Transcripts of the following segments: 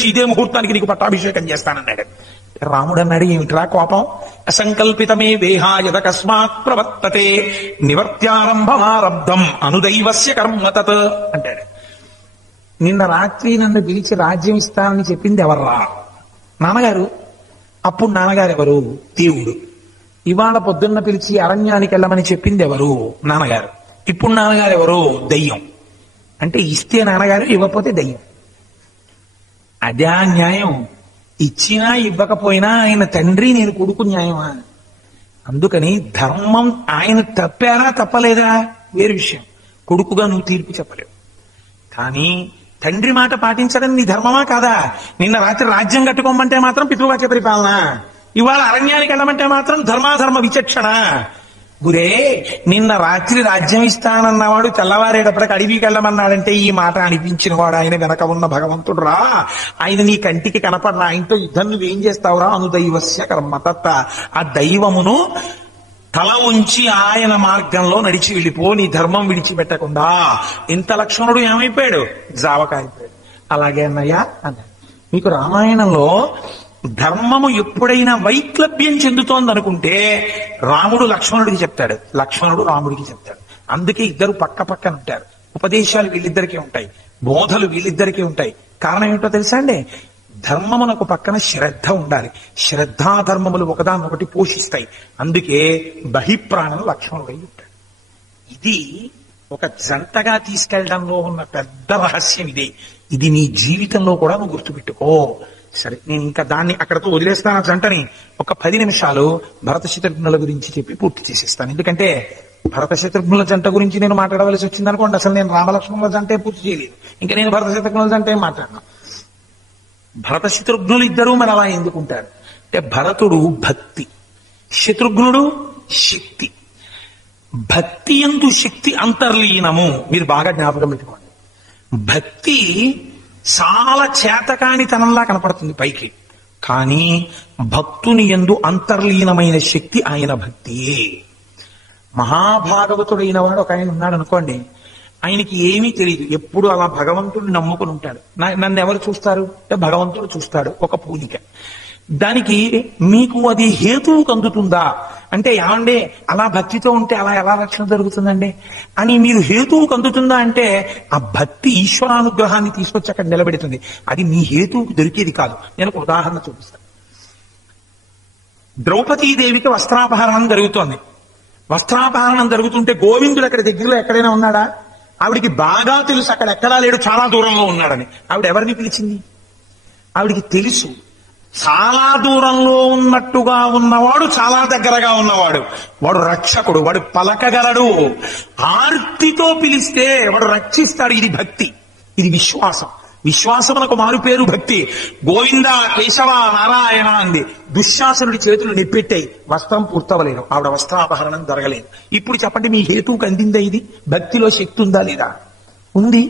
నుంచి ఇదే ముహూర్తానికి నీకు పట్టాభిషేకం చేస్తానన్నాడు. రాముడు అన్నాడు, ఏమిట్రా కోపం? అసంకల్పితమే వేహాయదకస్మాత్ ప్రవర్తతే నివర్త్యారంభమారబ్ధం అనుదైవస్య కర్మ తత్ అంటాడు. నిన్న రాత్రి నన్ను పిలిచి రాజ్యం ఇస్తానని చెప్పింది ఎవర్రా? నాన్నగారు. అప్పుడు నాన్నగారు ఎవరు? దేవుడు. ఇవాళ పొద్దున్న పిలిచి అరణ్యానికి వెళ్ళమని చెప్పింది ఎవరు? నాన్నగారు. ఇప్పుడు నాన్నగారు ఎవరు? దయ్యం. అంటే ఇస్తే నాన్నగారు, ఇవ్వకపోతే దయ్యం. అదే న్యాయం. ఇచ్చినా ఇవ్వకపోయినా ఆయన తండ్రి, నేను కొడుకు న్యాయమా? అందుకని ధర్మం ఆయన తప్పారా తప్పలేదా వేరు విషయం. కొడుకుగా నువ్వు తీర్పు చెప్పలేవు. కానీ తండ్రి మాట పాటించడం నీ ధర్మమా కాదా? నిన్న రాత్రి రాజ్యం కట్టుకోమంటే మాత్రం పితృవాక్య పరిపాలన, ఇవాళ అరణ్యానికి వెళ్ళమంటే మాత్రం ధర్మాధర్మ విచక్షణ. గురే, నిన్న రాత్రి రాజ్యం ఇస్తానన్నవాడు తెల్లవారేటప్పటికి అడవికి వెళ్ళమన్నాడంటే ఈ మాట అనిపించిన వాడు ఆయన వెనక ఉన్న భగవంతుడు రా. ఆయన నీ కంటికి కనపడరా, ఆయనతో యుద్ధం నువ్వేం చేస్తావురా? అనుదైవస్య కర్మ తత్. ఆ దైవమును తల ఉంచి ఆయన మార్గంలో నడిచి వెళ్ళిపో, నీ ధర్మం విడిచిపెట్టకుండా. ఇంత లక్ష్మణుడు ఏమైపోయాడు? జావకాయిపోయాడు. అలాగే అన్నయ్య అన్నాడు. మీకు రామాయణంలో ధర్మము ఎప్పుడైనా వైక్లభ్యం చెందుతోంది అనుకుంటే రాముడు లక్ష్మణుడికి చెప్తాడు, లక్ష్మణుడు రాముడికి చెప్తాడు. అందుకే ఇద్దరు పక్క పక్కన ఉంటారు. ఉపదేశాలు వీళ్ళిద్దరికీ ఉంటాయి, బోధలు వీళ్ళిద్దరికీ ఉంటాయి. కారణం ఏమిటో తెలుసా అండి? ధర్మమునకు పక్కన శ్రద్ధ ఉండాలి. శ్రద్ధాధర్మములు ఒకదాన్నొకటి పోషిస్తాయి. అందుకే బహిప్రాణం లక్ష్మణుడై ఉంటాడు. ఇది ఒక జంటగా తీసుకెళ్లడంలో ఉన్న పెద్ద రహస్యం ఇదే. ఇది నీ జీవితంలో కూడా నువ్వు గుర్తుపెట్టుకో. సరే, నేను ఇంకా దాన్ని అక్కడతో వదిలేస్తాను. ఆ జంటని ఒక 10 నిమిషాలు భరత శత్రుఘ్నుల గురించి చెప్పి పూర్తి చేసేస్తాను. ఎందుకంటే భరత శత్రుఘ్నుల జంట గురించి నేను మాట్లాడవలసి వచ్చింది అనుకోండి, అసలు నేను రామలక్ష్మణుల జంటే పూర్తి చేయలేదు. ఇంకా నేను భరత శత్రుఘ్నుల జంటే మాట్లాడను. భరత శత్రుఘ్నులు ఇద్దరూ మరి అలా ఎందుకుంటారు అంటే, భరతుడు భక్తి, శత్రుఘ్నుడు శక్తి. భక్తి యందు శక్తి అంతర్లీనము. మీరు బాగా జ్ఞాపకం పెట్టుకోండి. భక్తి చాలా చేతకానితనంలా కనపడుతుంది పైకి, కానీ భక్తుని యందు అంతర్లీనమైన శక్తి ఆయన భక్తియే. మహాభాగవతుడైన వాడు ఒక ఆయన ఉన్నాడు అనుకోండి, ఆయనకి ఏమీ తెలియదు, ఎప్పుడు అలా భగవంతుడిని నమ్ముకుని ఉంటాడు. నన్ను ఎవరు చూస్తారు అంటే భగవంతుడు చూస్తాడు. ఒక పూలిక దానికి మీకు అది హేతువుకు అందుతుందా అంటే, ఏమండే అలా భక్తితో ఉంటే అలా ఎలా రక్షణ జరుగుతుందండి అని మీరు హేతువుకు అందుతుందా అంటే, ఆ భక్తి ఈశ్వరానుగ్రహాన్ని తీసుకొచ్చి అక్కడ నిలబెడుతుంది. అది మీ హేతువుకు దొరికేది కాదు. నేను ఒక ఉదాహరణ చూపిస్తాను. ద్రౌపదీదేవికి వస్త్రాపహరణం జరుగుతోంది. వస్త్రాపహరణం జరుగుతుంటే గోవిందుడు అక్కడ దగ్గరలో ఎక్కడైనా ఉన్నాడా? ఆవిడికి బాగా తెలుసు అక్కడ ఎక్కడా లేడు, చాలా దూరంలో ఉన్నాడని. ఆవిడ ఎవరిని పిలిచింది? ఆవిడికి తెలుసు చాలా దూరంలో ఉన్నట్టుగా ఉన్నవాడు చాలా దగ్గరగా ఉన్నవాడు, వాడు రక్షకుడు, వాడు పలకగలడు. ఆర్తితో పిలిస్తే వాడు రక్షిస్తాడు. ఇది భక్తి, ఇది విశ్వాసం. విశ్వాసమునకు మారుపేరు భక్తి. గోవింద కేశవ నారాయణ అంది. దుశ్శాసనుడి చేతులు నెప్పెట్టాయి, వస్త్రం పూర్తవలేదు, ఆవిడ వస్త్రాపహరణం జరగలేదు. ఇప్పుడు చెప్పండి, మీ హేతువుకు అందిందా ఇది? భక్తిలో శక్తి ఉందా లేదా? ఉంది.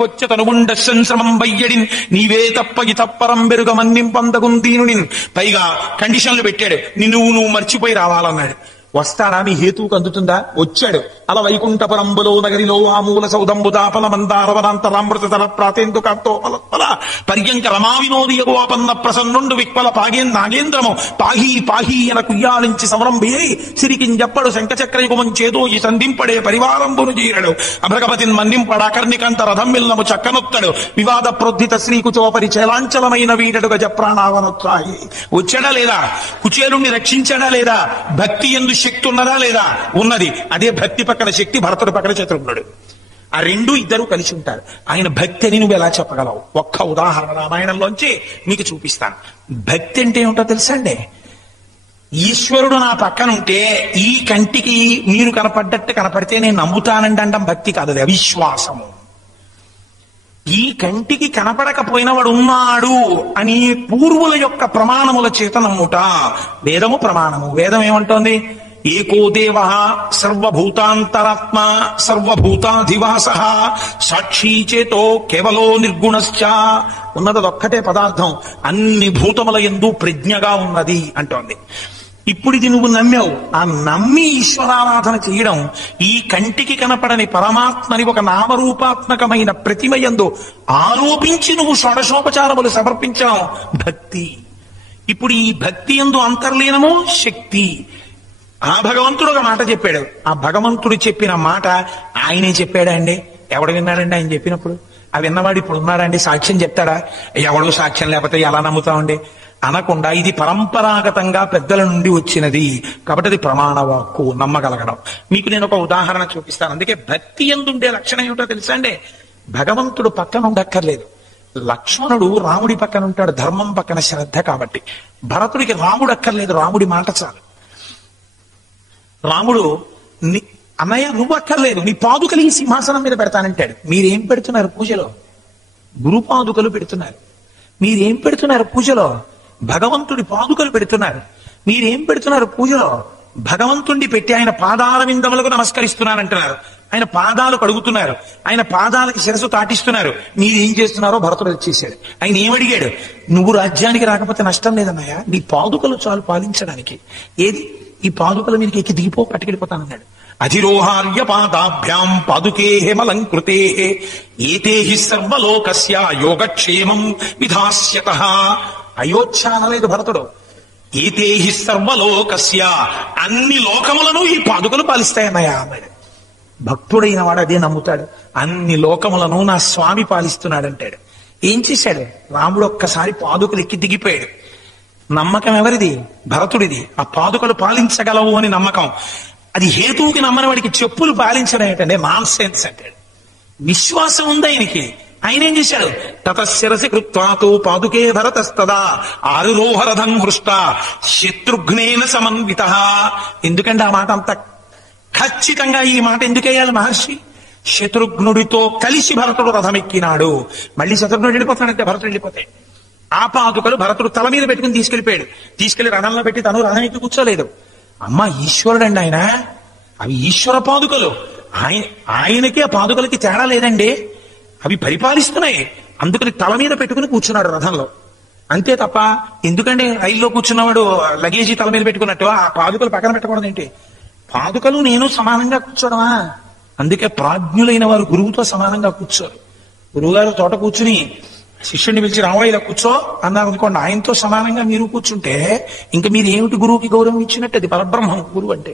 వచ్చ తనుగుండ శ్రమం వయ్యడిన్ నీవే తప్పగి తప్పరం బెరుగ మన్నింపందగుందీనునిన్. పైగా కండిషన్లు పెట్టాడు, నువ్వు మర్చిపోయి రావాలన్నాడు. వస్తాడా? మీ హేతువుకు అందుతుందా? వచ్చాడు. అలా వైకుంఠపురంబులో నగరిలో ఆ మూల సౌదంబు దాపల మందారవనాంతరామృత తల ప్రాతేందు కాంతోపల పర్యంక రమా వినోదియగోపన్న ప్రసన్నుండు విక్వల పాగేన్ నాగేంద్రము పాహీ పాహీ ఎన కుయ్యాలించి సమరంభే సిరికింజప్పడు శంఖచక్రయుగమం చేదో ఈ సంధింపడే పరివారంబును జీరడు అభ్రగపతిన్ మన్నింపడ కర్ణికంత రథం మిల్లము చక్కనొత్తడు వివాద ప్రోద్ధిత శ్రీకుచోపరి చలాంచలమైన వీడడు గజ ప్రాణావనోత్సాహి. వచ్చాడా లేదా? కుచేలుణ్ణి రక్షించాడా లేదా? భక్తి ఎందు శక్తి ఉన్నదా లేదా? ఉన్నది. అదే భక్తి పక్కన శక్తి, భరతుడి పక్కన శత్రుఘ్నుడు. ఆ రెండు ఇద్దరు కలిసి ఉంటారు. ఆయన భక్తి అని నువ్వు ఎలా చెప్పగలవు? ఒక్క ఉదాహరణ రామాయణంలోంచి మీకు చూపిస్తాను. భక్తి అంటే ఏమిటో తెలుసా అండి? ఈశ్వరుడు నా పక్కన ఉంటే ఈ కంటికి మీరు కనపడ్డట్టు కనపడితే నేను నమ్ముతానండి అంటాం భక్తి కాదు, అది అవిశ్వాసము. ఈ కంటికి కనపడకపోయిన వాడు ఉన్నాడు అని పూర్వుల యొక్క ప్రమాణముల చేత నమ్ముట వేదము ప్రమాణము. వేదం ఏమంటోంది? ఏకో దేవ సర్వభూతాంతరాత్మ సర్వభూతాధివాస సాక్షీ చేతో కేవలో నిర్గుణశ్చ. ఉన్నది ఒక్కటే పదార్థం, అన్ని భూతముల యందు ప్రజ్ఞగా ఉన్నది అంటోంది. ఇప్పుడు ఇది నువ్వు నమ్మావు. ఆ నమ్మి ఈశ్వరారాధన చేయడం, ఈ కంటికి కనపడని పరమాత్మని ఒక నామరూపాత్మకమైన ప్రతిమయందు ఆరోపించి నువ్వు షోడశోపచారములు సమర్పించడం భక్తి. ఇప్పుడు ఈ భక్తి యందు అంతర్లీనము శక్తి. ఆ భగవంతుడు ఒక మాట చెప్పాడు. ఆ భగవంతుడు చెప్పిన మాట ఆయనే చెప్పాడా అండి? ఎవడు విన్నాడండి ఆయన చెప్పినప్పుడు? ఆ విన్నవాడు ఇప్పుడు ఉన్నాడండి? సాక్ష్యం చెప్తాడా? ఎవడు సాక్ష్యం లేకపోతే ఎలా నమ్ముతామండి అనకుండా, ఇది పరంపరాగతంగా పెద్దల నుండి వచ్చినది కాబట్టి అది ప్రమాణవాక్కు, నమ్మగలగడం. మీకు నేను ఒక ఉదాహరణ చూపిస్తాను. అందుకే భక్తి యందుండే లక్షణం ఏమిటో తెలుసా అండి? భగవంతుడు పక్కన ఉండక్కర్లేదు. లక్ష్మణుడు రాముడి పక్కన ఉంటాడు, ధర్మం పక్కన శ్రద్ధ కాబట్టి. భరతుడికి రాముడు అక్కర్లేదు, రాముడి మాట చాలు. రాముడు అన్నయ్య నువ్వు అక్కర్లేదు, నీ పాదుకలు ఈ సింహాసనం మీద పెడతానంటాడు. మీరేం పెడుతున్నారు పూజలో? గురు పాదుకలు పెడుతున్నారు. మీరేం పెడుతున్నారు పూజలో? భగవంతుడి పాదుకలు పెడుతున్నారు. మీరేం పెడుతున్నారు పూజలో? భగవంతుడిని పెట్టి ఆయన పాదాల విందములకు నమస్కరిస్తున్నారంటున్నారు. ఆయన పాదాలు కడుగుతున్నారు, ఆయన పాదాలకి శిరస్సు తాటిస్తున్నారు. మీరేం చేస్తున్నారో భరతుడు వచ్చేసాడు. ఆయన ఏమడిగాడు? నువ్వు రాజ్యానికి రాకపోతే నష్టం లేదన్నయ్య, నీ పాదుకలు చాలు పాలించడానికి. ఏది ఈ పాదుకల మీదకి ఎక్కి దిగిపో, పట్టుకెళ్ళిపోతానన్నాడు. అధిరోహార్య పాదాభ్యాం పాదుకే హేమలంకృతే ఏతే హి సర్వలోకస్య యోగక్షేమం విధాస్యతః. అయోధ్య అనలేదు భరతుడు, ఏతే హి సర్వలోకస్య, అన్ని లోకములను ఈ పాదుకలు పాలిస్తాయన్నయ్య అన్నాడు. భక్తుడైన వాడు అదే నమ్ముతాడు. అన్ని లోకములను నా స్వామి పాలిస్తున్నాడంటాడు. ఏం చేశాడు? రాముడు ఒక్కసారి పాదుకలు ఎక్కి దిగిపోయాడు. నమ్మకం ఎవరిది? భరతుడిది. ఆ పాదుకలు పాలించగలవు అని నమ్మకం. అది హేతువుకి నమ్మని వాడికి చెప్పులు పాలించడం ఏంటంటే నాన్ సెన్స్ అంటాడు. విశ్వాసం ఉంది ఆయనకి. ఆయన ఏం చేశాడు? తతశిరసి కృత్వాతో పాదుకే భరతస్తదా ఆరురోహరథం హృష్ట శత్రుఘ్నేన సమన్విత. ఎందుకంటే ఆ మాట అంత ఖచ్చితంగా ఈ మాట ఎందుకేయాలి మహర్షి? శత్రుఘ్నుడితో కలిసి భరతుడు రథమెక్కినాడు. మళ్ళీ శత్రుఘ్నుడు వెళ్ళిపోతాడంటే భరతుడు వెళ్ళిపోతాయి. ఆ పాదుకలు భరతుడు తల మీద పెట్టుకుని తీసుకెళ్లిపోయాడు. తీసుకెళ్లి రథంలో పెట్టి తను రథం ఎక్కి కూర్చోలేదు. అమ్మ ఈశ్వరుడండి ఆయన, అవి ఈశ్వర పాదుకలు. ఆయనకి ఆ పాదుకలకి తేడా లేదండి, అవి పరిపాలిస్తున్నాయి. అందుకని తల మీద పెట్టుకుని కూర్చున్నాడు రథంలో, అంతే తప్ప. ఎందుకంటే రైల్లో కూర్చున్నవాడు లగేజీ తల మీద పెట్టుకున్నట్టు ఆ పాదుకలు పక్కన పెట్టకూడదు ఏంటి? పాదుకలు నేను సమానంగా కూర్చోడమా? అందుకే ప్రాజ్ఞులైన వారు గురువుతో సమానంగా కూర్చోరు. గురువుగారు తోట కూర్చుని శిష్యుడిని పిలిచి రాముడు ఇలా కూర్చో అన్నారు అనుకోండి, ఆయనతో సమానంగా మీరు కూర్చుంటే ఇంకా మీరు ఏమిటి గురువుకి గౌరవం ఇచ్చినట్టు? అది పరబ్రహ్మం గురువు అంటే.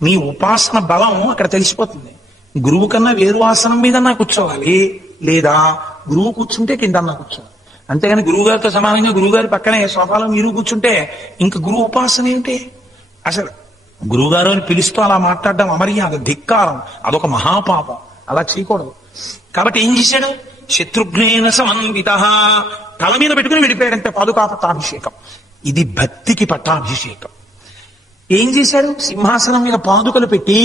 మీ ఉపాసన బలం అక్కడ తెలిసిపోతుంది. గురువు కన్నా వేరు ఆసనం మీద కూర్చోవాలి, లేదా గురువు కూర్చుంటే కిందన్నా కూర్చోవాలి. అంతేగాని గురువు గారితో సమానంగా గురువుగారి పక్కనే సోఫాలో మీరు కూర్చుంటే ఇంకా గురువు ఉపాసన ఏంటి? అసలు గురువుగారు అని పిలుస్తూ అలా మాట్లాడడం అమర్యాద, ధిక్కారం, అదొక మహాపాపం. అలా చేయకూడదు. కాబట్టి ఏం చేశాడు? శత్రుఘ్నేన సమన్విత, తల మీద పెట్టుకుని వెళ్ళిపోయాడంటే పాదుకా పట్టాభిషేకం. ఇది భక్తికి పట్టాభిషేకం. ఏం చేశాడు? సింహాసనం మీద పాదుకలు పెట్టి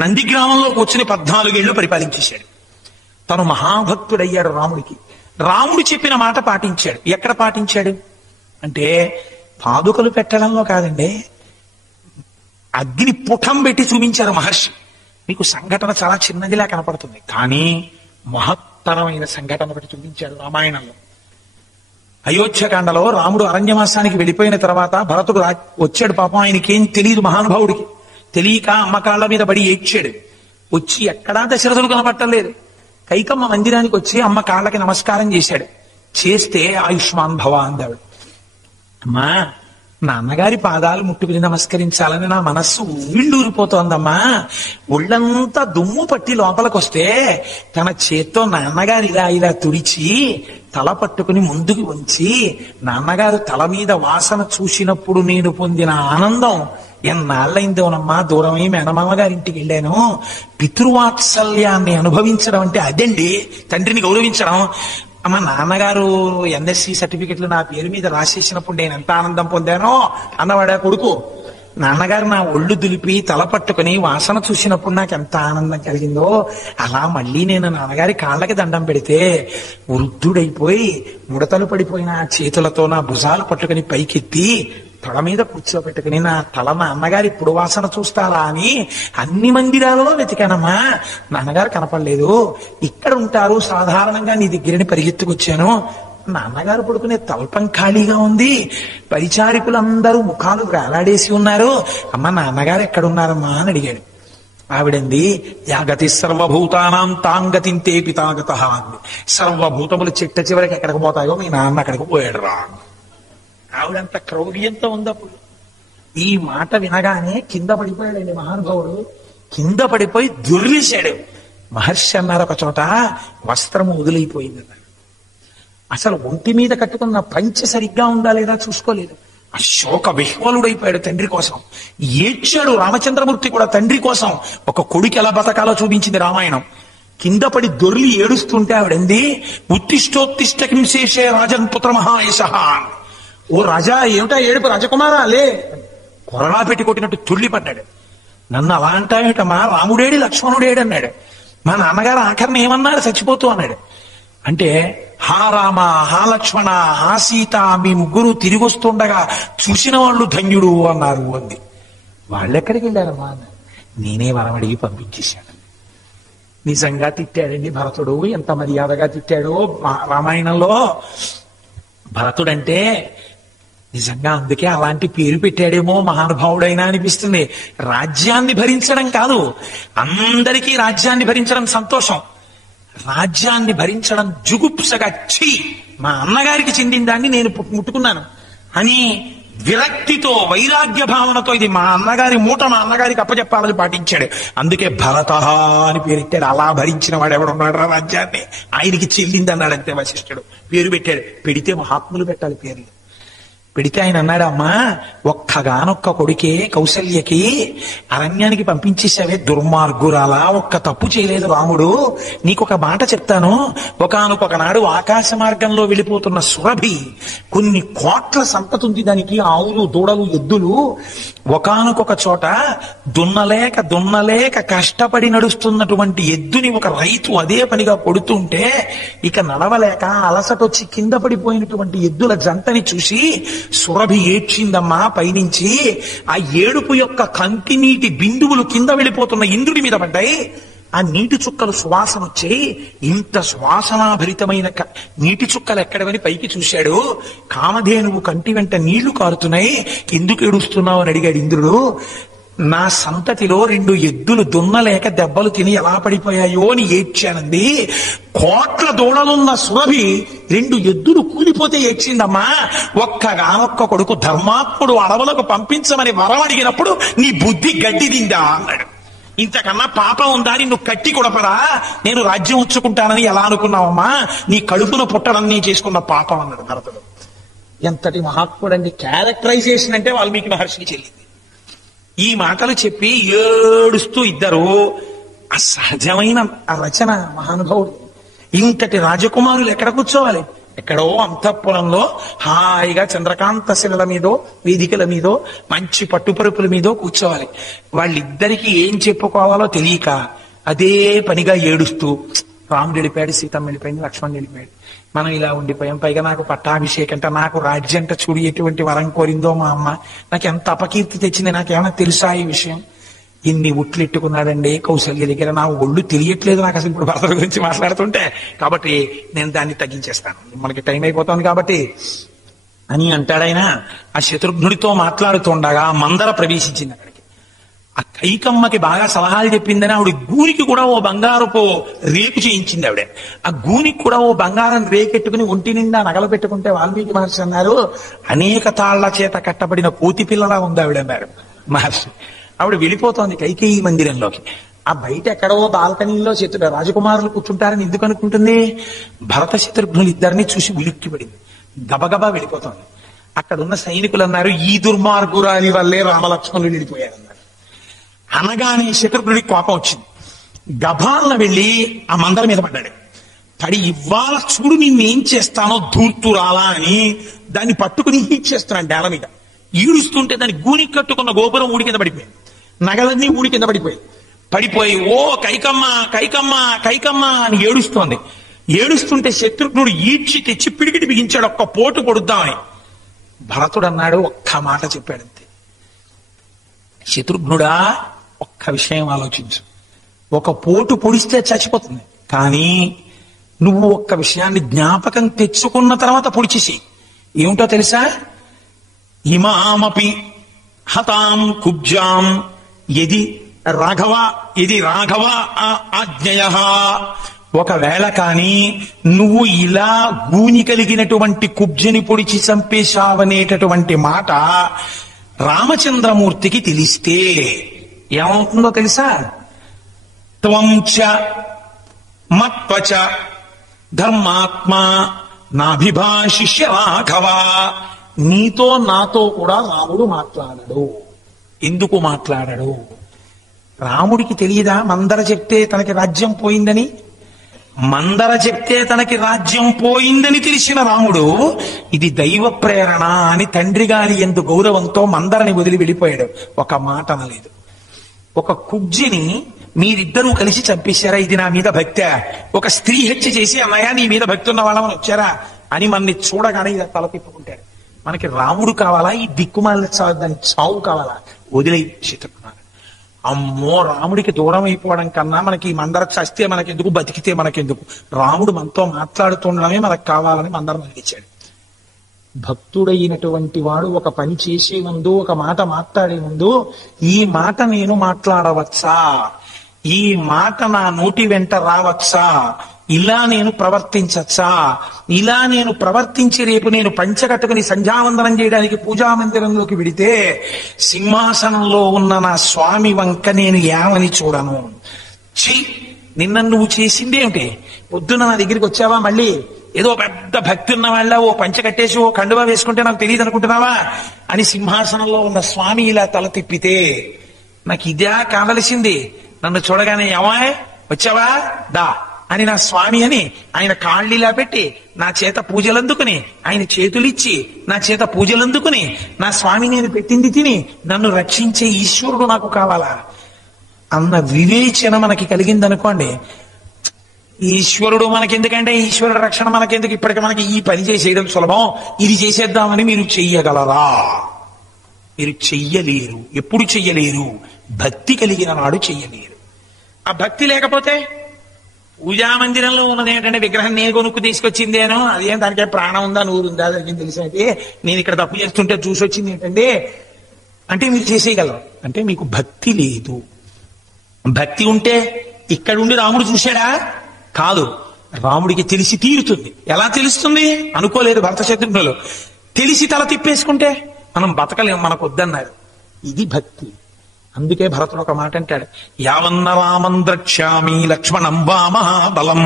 నందిగ్రామంలో కూర్చుని 14 ఏళ్లు పరిపాలించేశాడు. తను మహాభక్తుడయ్యాడు రాముడికి. రాముడు చెప్పిన మాట పాటించాడు. ఎక్కడ పాటించాడు అంటే పాదుకలు పెట్టడంలో కాదండి, అగ్ని పుటం పెట్టి చూపించారు మహర్షి. మీకు సంఘటన చాలా చిన్నదిలా కనపడుతుంది, కానీ మహత్తరమైన సంఘటన ఒకటి చూపించాడు రామాయణంలో. అయోధ్యకాండలో రాముడు అరణ్యవాసానికి వెళ్ళిపోయిన తర్వాత భరతుడు వచ్చాడు. పాపం ఆయనకేం తెలియదు, మహానుభావుడికి తెలియక అమ్మ కాళ్ళ మీద పడి ఏడ్చాడు. వచ్చి ఎక్కడా దశరథుడు కనపట్టలేదు. కైకమ్మ మందిరానికి వచ్చి అమ్మ కాళ్ళకి నమస్కారం చేశాడు. చేస్తే ఆయుష్మాన్ భవ అందాడు. అమ్మా, నాన్నగారి పాదాలు ముట్టుకుని నమస్కరించాలని నా మనస్సు ఉవ్విళ్ళూరిపోతోందమ్మా. ఒళ్ళంతా దుమ్ము పట్టి లోపలికొస్తే తన చేత్తో నాన్నగారు ఇలా ఇలా తుడిచి తల పట్టుకుని ముందుకు వంచి నాన్నగారు తల మీద వాసన చూసినప్పుడు నేను పొందిన ఆనందం ఎన్నాళ్ళైందోనమ్మా. దూరమై మేనమామ గారింటికి వెళ్ళాను. పితృవాత్సల్యాన్ని అనుభవించడం అంటే అదండి, తండ్రిని గౌరవించడం. అమ్మ, నాన్నగారు ఎన్ఎస్సి సర్టిఫికెట్లు నా పేరు మీద రాసేసినప్పుడు నేను ఎంత ఆనందం పొందానో అన్నవాడా కొడుకు. నాన్నగారు నా ఒళ్ళు దులిపి తల పట్టుకుని వాసన చూసినప్పుడు నాకు ఎంత ఆనందం కలిగిందో, అలా మళ్ళీ నేను నాన్నగారి కాళ్ళకి దండం పెడితే వృద్ధుడైపోయి ముడతలు పడిపోయిన చేతులతో నా భుజాలు పట్టుకుని పైకెత్తి తల మీద కూర్చోబెట్టుకుని నా తల మా అన్నగారు ఇప్పుడు వాసన చూస్తారా అని అన్ని మందిరాలలో వెతికానమ్మా. నాన్నగారు కనపడలేదు. ఇక్కడ ఉంటారు సాధారణంగా నీ దగ్గరని పరిగెత్తుకొచ్చాను. నాన్నగారు పడుకునే తల్పం ఖాళీగా ఉంది, పరిచారికులందరూ ముఖాలు వేలాడేసి ఉన్నారు. అమ్మ నాన్నగారు ఎక్కడున్నారమ్మా అని అడిగాడు. ఆవిడంది, యాగతి సర్వభూతానాం తాంగతింతే పితాగత అంది. సర్వభూతములు చిట్ట చివరికి ఎక్కడికి పోతాయో మీ నాన్న అక్కడికి పోయాడు రా. ఆవిడంత క్రౌర్యంతో ఉందప్పుడు. ఈ మాట వినగానే కింద పడిపోయాడండి మహానుభావుడు. కింద పడిపోయి దుర్విశాడు. మహర్షి అన్నారు ఒక చోట, వస్త్రము వదిలిపోయిందన్నారు. అసలు ఒంటి మీద కట్టుకున్న పంచె సరిగ్గా ఉందా లేదా చూసుకోలేదు. అశోక విహ్వలుడైపోయాడు తండ్రి కోసం. ఏడ్చాడు రామచంద్రమూర్తి కూడా తండ్రి కోసం. ఒక కొడుకు ఎలా బతకాలో చూపించింది రామాయణం. కింద పడి దొర్లి ఏడుస్తుంటే ఆవిడంది, ఉత్తిష్టోత్తిష్ట కింశేషే రాజన్ పుత్ర మహాయశ. ఓ రాజా, ఏమిటా ఏడుపు, రాజకుమారా లే. కొరడా పెట్టి కొట్టినట్టు తుళ్ళిపడ్డాడు. నన్ను అలా అంటావేటమ్మా, రాముడేడి లక్ష్మణుడేడి అన్నాడు. మా నాన్నగారు ఆఖరిని ఏమన్నారు, చచ్చిపోతూ అన్నాడు. అంటే హా రామ, హా లక్ష్మణ, హా సీత, మీ ముగ్గురు తిరిగి వస్తుండగా చూసిన వాళ్ళు ధన్యుడు అన్నారు అంది. వాళ్ళెక్కడికి వెళ్ళారమ్మా అన్నారు. నేనే వరమడిగి పంపించేశాను. నిజంగా తిట్టాడండి భరతుడు. ఎంత మర్యాదగా తిట్టాడో రామాయణంలో. భరతుడంటే నిజంగా అందుకే అలాంటి పేరు పెట్టాడేమో మహానుభావుడైనా అనిపిస్తుంది. రాజ్యాన్ని భరించడం కాదు, అందరికీ రాజ్యాన్ని భరించడం సంతోషం. రాజ్యాన్ని భరించడం జుగుప్సగా, ఛీ మా అన్నగారికి చెందిన దాన్ని నేను ముట్టుకున్నాను అని విరక్తితో, వైరాగ్య భావనతో, ఇది మా అన్నగారి మూట, మా అన్నగారికి అప్పచెప్పాలని పాటించాడు. అందుకే భరత అని పేరెట్టాడు. అలా భరించిన వాడు ఎవడున్నాడు రా రాజ్యాన్ని, ఆయనకి చెల్లింది అన్నాడు అంతే వశిష్ఠుడు. పేరు పెట్టాడు. పెడితే మహాత్ములు పెట్టాలి పేర్లు. పెడితే ఆయన అన్నాడు, అమ్మా ఒక్కగానొక్క కొడుకే కౌసల్యకి అరణ్యానికి పంపించేసావే దుర్మార్గురాలా, ఒక్క తప్పు చేయలేదు రాముడు. నీకొక మాట చెప్తాను. ఒకానొక నాడు ఆకాశ మార్గంలో వెళ్ళిపోతున్న సురభి, కొన్ని కోట్ల సంపద ఉంది దానికి, ఆవులు, దూడలు, ఎద్దులు. ఒకానొక చోట దున్నలేక కష్టపడి నడుస్తున్నటువంటి ఎద్దుని ఒక రైతు అదే పనిగా కొడుతుంటే ఇక నడవలేక అలసటొచ్చి కింద పడిపోయినటువంటి ఎద్దుల జంటని చూసి సురభి ఏడ్చిందమ్మా పైనుంచి. ఆ ఏడుపు యొక్క కంటి నీటి బిందువులు కింద వెళ్ళిపోతున్న ఇంద్రుడి మీద పడ్డాయి. ఆ నీటి చుక్కలు సువాసన వచ్చాయి. ఇంత సువాసనాభరితమైన నీటి చుక్కలు ఎక్కడవని పైకి చూశాడు. కామధేనువు కంటి వెంట నీళ్లు కారుతున్నాయి. ఎందుకు ఏడుస్తున్నావు అని అడిగాడు ఇంద్రుడు. నా సంతతిలో 2 ఎద్దులు దున్నలేక దెబ్బలు తిని ఎలా పడిపోయాయో అని ఏడ్చానంది. కోట్ల దూడలున్న సురభి 2 ఎద్దులు కూలిపోతే ఏడ్చిందమ్మా. ఒక్కగానొక్క కొడుకు ధర్మాత్ముడు అడవులకు పంపించమని వరం అడిగినప్పుడు నీ బుద్ధి గడ్డిదిందా అన్నాడు. ఇంతకన్నా పాపం ఉందా, నిన్ను కట్టి కొడపరా, నేను రాజ్యం ఉంచుకుంటానని ఎలా అనుకున్నావమ్మా, నీ కడుపున పుట్టడం నీ చేసుకున్న పాపం అన్నాడు భరతుడు. ఎంతటి మహాత్ముడండి. క్యారెక్టరైజేషన్ అంటే వాల్మీకి మహర్షికి చెల్లింది. ఈ మాటలు చెప్పి ఏడుస్తూ ఇద్దరు అసహజమైన ఆ రచన మహానుభావుడు. ఇంతటి రాజకుమారులు ఎక్కడ కూర్చోవాలి? ఎక్కడో అంతఃపురంలో హాయిగా చంద్రకాంత శిలల మీదో, వేదికల మీదో, మంచి పట్టుపరుపుల మీదో కూర్చోవాలి. వాళ్ళిద్దరికీ ఏం చెప్పుకోవాలో తెలియక అదే పనిగా ఏడుస్తూ, రాముడు వెళ్ళిపోయాడు, సీతమ్మ వెళ్ళిపోయింది, లక్ష్మణుడు వెళ్ళిపోయాడు, మనం ఇలా ఉండిపోయాం. పైగా నాకు పట్టాభిషేకం అంట, నాకు రాజ్యం అంట, చూడు ఎటువంటి వరం కోరిందో మా అమ్మ, నాకు ఎంత అపకీర్తి తెచ్చింది, నాకేమైనా తెలుసా ఈ విషయం? ఎన్ని ఉట్లెట్టుకున్నాడండి కౌసల్య దగ్గర. నా ఒళ్ళు తెలియట్లేదు నాకు అసలు ఇప్పుడు భర్త గురించి మాట్లాడుతుంటే. కాబట్టి నేను దాన్ని తగ్గించేస్తాను, మనకి టైం అయిపోతుంది కాబట్టి అని అంటాడైనా. ఆ శత్రుఘ్నుడితో మాట్లాడుతుండగా మందర ప్రవేశించింది అక్కడికి. ఆ కైకమ్మకి బాగా సలహాలు చెప్పిందని ఆవిడ గూనికి కూడా ఓ బంగారపు రేకు చేయించింది ఆవిడ. ఆ గూనికి కూడా ఓ బంగారం రేకెట్టుకుని ఒంటి నిండా నగలు పెట్టుకుంటే వాల్మీకి మహర్షి అన్నారు, అనేక తాళ్ల చేత కట్టబడిన కోతి పిల్లలా ఉంది ఆవిడ అన్నారు మహర్షి. ఆవిడ వెళ్ళిపోతోంది కైకేయి మందిరంలోకి. ఆ బయట ఎక్కడో బాల్కనీలో రాజకుమారులు కూర్చుంటారని ఎందుకు అనుకుంటుంది? భరత శత్రుఘ్నులు ఇద్దరిని చూసి ఉలిక్కిపడింది, గబగబా వెళ్ళిపోతోంది. అక్కడున్న సైనికులు అన్నారు, ఈ దుర్మార్గురాలి వల్లే రామలక్ష్మణులు వెళ్ళిపోయారన్నారు. అనగానే శత్రుఘ్నుడికి కోపం వచ్చింది. గభాలను వెళ్ళి ఆ మందర మీద పడ్డాడు. పడి ఇవాళ చూడు నిన్నేం చేస్తానో ధూర్తురాలా అని దాన్ని పట్టుకుని హీట్ చేస్తున్నాడు నేల మీద. ఈడుస్తుంటే దాన్ని గూని కట్టుకున్న గోపురం ఊడి కింద పడిపోయింది, నగలన్నీ ఊడి కింద పడిపోయి ఓ కైకమ్మ కైకమ్మ కైకమ్మ అని ఏడుస్తోంది. ఏడుస్తుంటే శత్రుఘ్నుడు ఈడ్చి తెచ్చి పిడికిటి బిగించాడు, ఒక్క పోటు పొడుద్దామని. భరతుడు అన్నాడు, ఒక్క మాట చెప్పాడంతే, శత్రుఘ్నుడా ఒక్క విషయం ఆలోచించు, ఒక పోటు పొడిస్తే చచ్చిపోతుంది, కానీ నువ్వు ఒక్క విషయాన్ని జ్ఞాపకం తెచ్చుకున్న తర్వాత పొడిచేసి ఏమిటో తెలుసా? ఇమామపి హతాం కుబ్జాం ఇది రాఘవ ఆజ్ఞయ. ఒకవేళ కాని నువ్వు ఇలా గూని కలిగినటువంటి కుబ్జని పొడిచి చంపేశావనేటటువంటి మాట రామచంద్రమూర్తికి తెలిస్తే ఏమవుతుందో తెలుసా? త్వం చ మత్వచ ధర్మాత్మా నాభిభాషిష్య రాఘవ. నీతో నాతో కూడా రాముడు మాట్లాడడు. ఎందుకు మాట్లాడడు? రాముడికి తెలియదా మందర చెప్తే తనకి రాజ్యం పోయిందని? మందర చెప్తే తనకి రాజ్యం పోయిందని తెలిసిన రాముడు ఇది దైవ ప్రేరణ అని తండ్రి గారి ఎందు గౌరవంతో మందరని వదిలి వెళ్ళిపోయాడు. ఒక మాట అనలేదు. ఒక కుబ్జిని మీరిద్దరూ కలిసి చంపేశారా? ఇది నా మీద భక్తి? ఒక స్త్రీ హత్య చేసి అన్నయ్య నీ మీద భక్తి ఉన్న వాళ్ళమని వచ్చారా అని మనని చూడగానే ఇలా తల తిప్పుకుంటాడు. మనకి రాముడు కావాలా? ఈ దిక్కుమాల దాని చావు కావాలా? వదిలే శత్రుకున్నాడు. అమ్మో, రాముడికి దూరం అయిపోవడం కన్నా మనకి మందర చస్తే మనకెందుకు, బతికితే మనకెందుకు? రాముడు మనతో మాట్లాడుతుండడమే మనకు కావాలని మందరం అనిపించాడు. భక్తుడైనటువంటి వాడు ఒక పని చేసే ముందు, ఒక మాట మాట్లాడే ముందు, ఈ మాట నేను మాట్లాడవచ్చా, ఈ మాట నా నోటి వెంట రావచ్చా, ఇలా నేను ప్రవర్తించచ్చా, ఇలా నేను ప్రవర్తించి రేపు నేను పంచకట్టుకుని సంధ్యావందనం చేయడానికి పూజా మందిరంలోకి వెడితే సింహాసనంలో ఉన్న నా స్వామి వంక నేను ఏమని చూడను? నిన్న నువ్వు చేసిందేమిటి? పొద్దున నా దగ్గరికి వచ్చావా? మళ్ళీ ఏదో పెద్ద భక్తి ఉన్న వాళ్ళ ఓ పంచ కట్టేసి ఓ కండువా వేసుకుంటే నాకు తెలియదు అనుకుంటున్నావా అని సింహాసనంలో ఉన్న స్వామి ఇలా తల తిప్పితే నాకు ఇదే కావలసింది. నన్ను చూడగానే ఏమాయ్ వచ్చావా దా అని నా స్వామి అని ఆయన కాళ్ళిలా పెట్టి నా చేత పూజలందుకుని, ఆయన చేతులిచ్చి నా చేత పూజలందుకుని, నా స్వామి నేను పెట్టింది తిని నన్ను రక్షించే ఈశ్వరుడు నాకు కావాలా అన్న వివేచన మనకి కలిగిందనుకోండి, ఈశ్వరుడు మనకెందుకంటే ఈశ్వరుడు రక్షణ మనకెందుకు, ఇప్పటికి మనకి ఈ పని చేసేయడం సులభం, ఇది చేసేద్దామని మీరు చెయ్యగలరా? మీరు చెయ్యలేరు. ఎప్పుడు చెయ్యలేరు? భక్తి కలిగిన నాడు చెయ్యలేరు. ఆ భక్తి లేకపోతే పూజా మందిరంలో ఉన్నది ఏంటంటే విగ్రహం నేను కొనుక్కు తీసుకొచ్చిందేనో, అదేం దానికే ప్రాణం ఉందా నూరు ఉందా దానికి తెలిసినట్టే, నేను ఇక్కడ తప్పు చేస్తుంటే చూసి వచ్చింది ఏంటంటే అంటే మీరు చేసేయగలరు. అంటే మీకు భక్తి లేదు. భక్తి ఉంటే ఇక్కడుండి రాముడు చూశాడా? కాదు, రాముడికి తెలిసి తీరుతుంది. ఎలా తెలుస్తుంది? అనుకోలేదు భరత శత్రుఘ్నులు. తెలిసి తల తిప్పేసుకుంటే మనం బతకలేము, మనకు వద్దన్నారు. ఇది భక్తి. అందుకే భరతుడు ఒక మాట అంటాడు, యావన్న రామం ద్రక్ష్యామి లక్ష్మణం వా మహాబలం